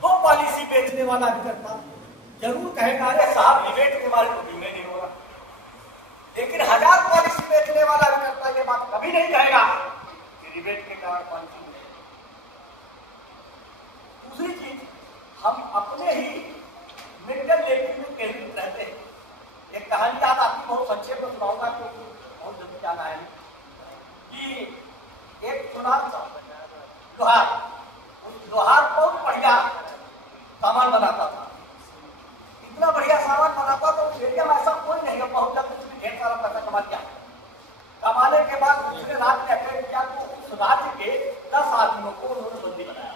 तो पॉलिसी बेचने वाला भी करता जरूर कहेगा अरे साहब रिबेट के बारे में भी नहीं होगा, लेकिन 1000 पॉलिसी बेचने वाला भी करता ये बात कभी नहीं कहेगा कि रिबेट के कारण पॉलिसी मिले। दूसरी चीज, हम अपने ही मिडल लेवल में केंद्रित रहते हैं। एक कहानी याद आपकी बहुत संक्षेप में सुनाऊंगा क्योंकि बहुत जल्दी जाना है कि एक सुनार था लोहार, उस लोहार बहुत बढ़िया सामान बनाता था, इतना बढ़िया सामान बनाता तो उस एरिया में ऐसा कोई नहीं है, बहुत जल्द उसने ढेर सारा पैसा कमा लिया। कमाने के बाद दूसरे राज्य में अप्लाई किया तो उस राज्य के 10 आदमियों को उन्होंने बंदी बनाया।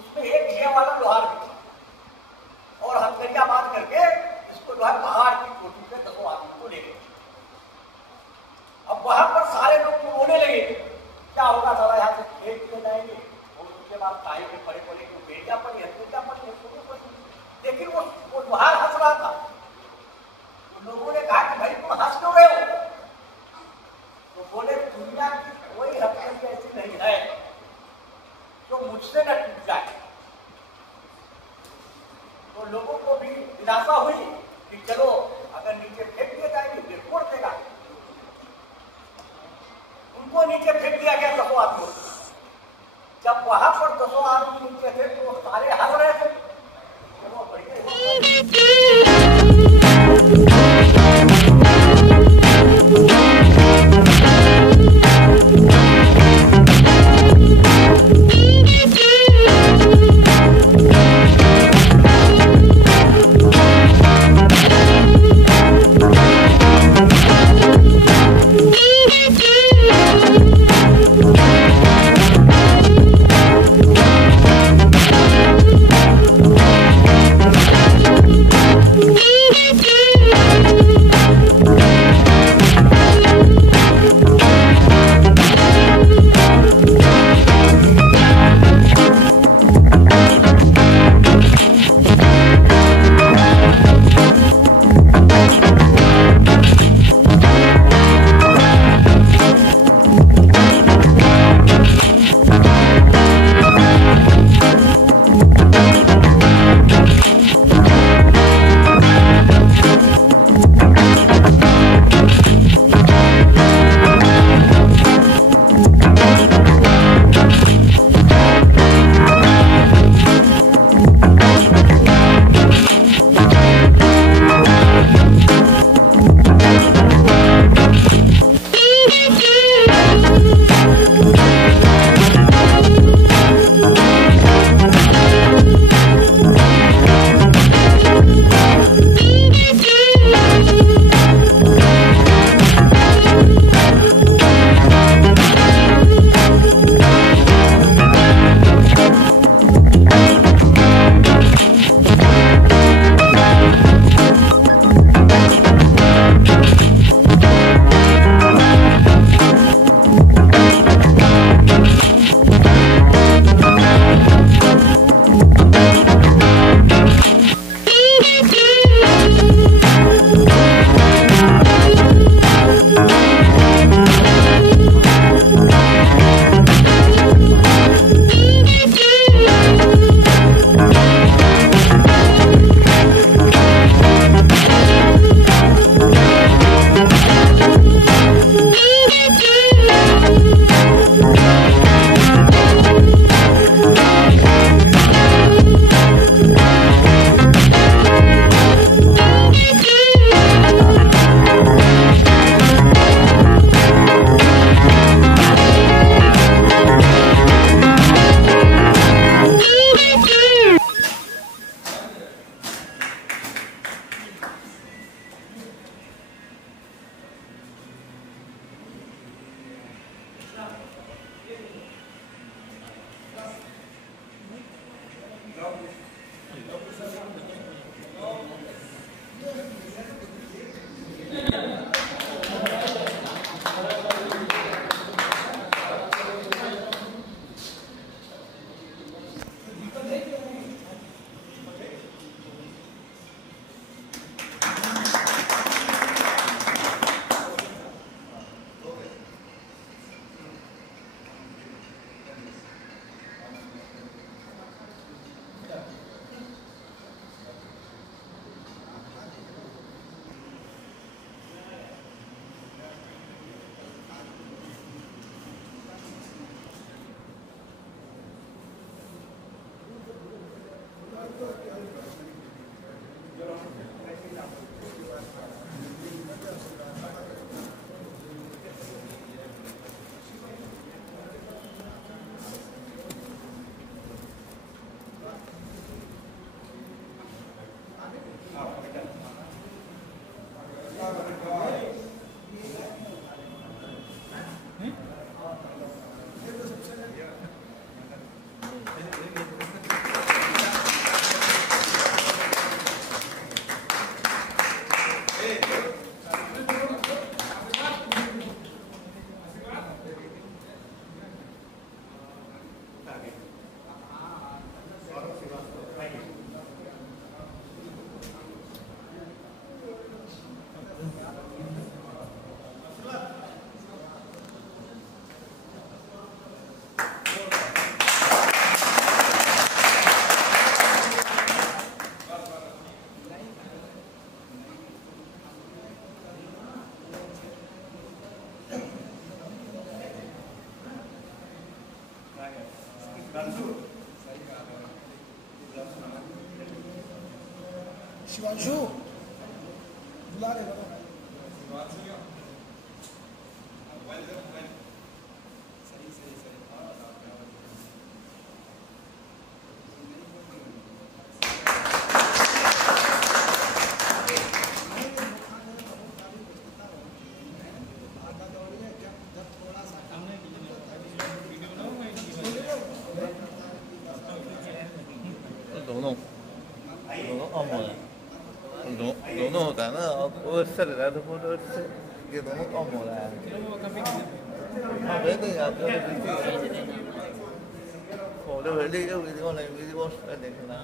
उसमें एक ये वाला लोहार भी था और हथकड़िया बांध करके इसको जो है पहाड़ की चोटी पे 10 आदमियों को ले गए। अब वहां पर सारे लोग तो रोने लगे, क्या होगा सारा यहाँ से खेत ले जाएंगे और उसके बाद खाए के पड़े पड़े बेटियां पड़ी हथकड़िया पड़ी पड़ी। लेकिन वो लोहार हंस रहा था। तो लोगों ने कहा कि भाई तुम हंस क्यों रहे हो? तो बोले दुनिया की कोई हथकड़ी ऐसी नहीं है जो मुझसे न टूट जाए। तो लोगों को भी निराशा हुई कि चलो अगर नीचे फेंक दिए जाएंगे फिर फोड़ देगा। उनको नीचे फेंक दिया गया 10 आदमी। जब वहां पर 10 आदमी नीचे थे तो सारे हंस रहे थे। शिवांशु बुला रहे हो दोनों होता है ना, वो इससे रहता है तो वो इससे ये दोनों कम हो रहा है। हाँ नहीं आप फोटो वीडियो वीडियो देखना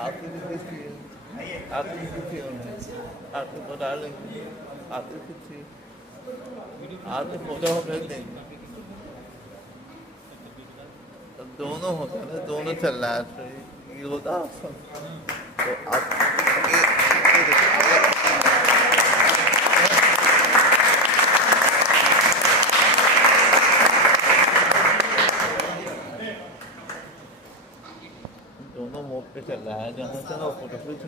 आपकी भी किसी आपको बता लेंगे आपकी किसी आपके फोटो हम भेज देंगे। दोनों होता है ना, दोनों चल रहा है तो ये होता तो आप दोनों मोड पे चल रहा है, जहाँ से वो फोटो खींच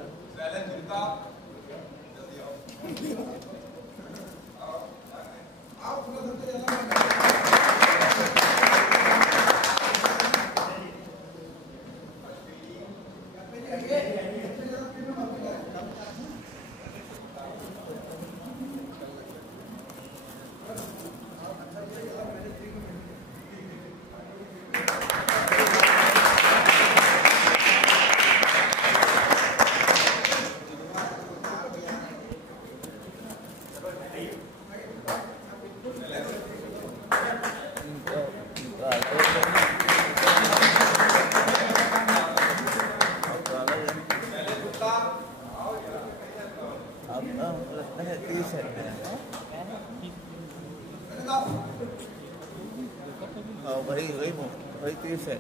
वही 30 है।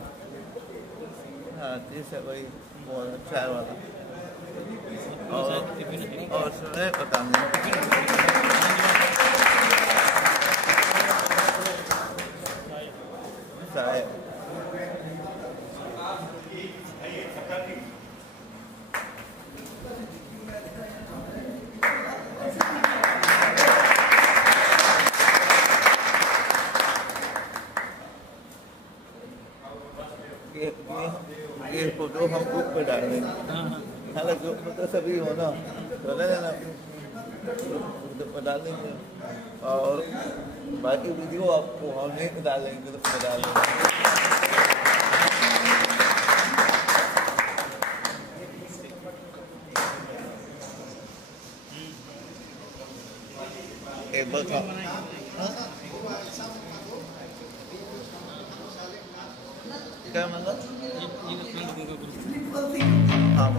हाँ 30 है वही बहुत अच्छा है वाला। और सुने पता नहीं शायद ये फोटो हम ग्रुप पे डाल देंगे। हालांकि ग्रुप में तो सभी हो ना, तो ना ग्रुप पे डाल देंगे और बाकी वीडियो आपको हम लिंक डालेंगे, ग्रुप में डाल देंगे। एक बार क्या मतलब? हाँ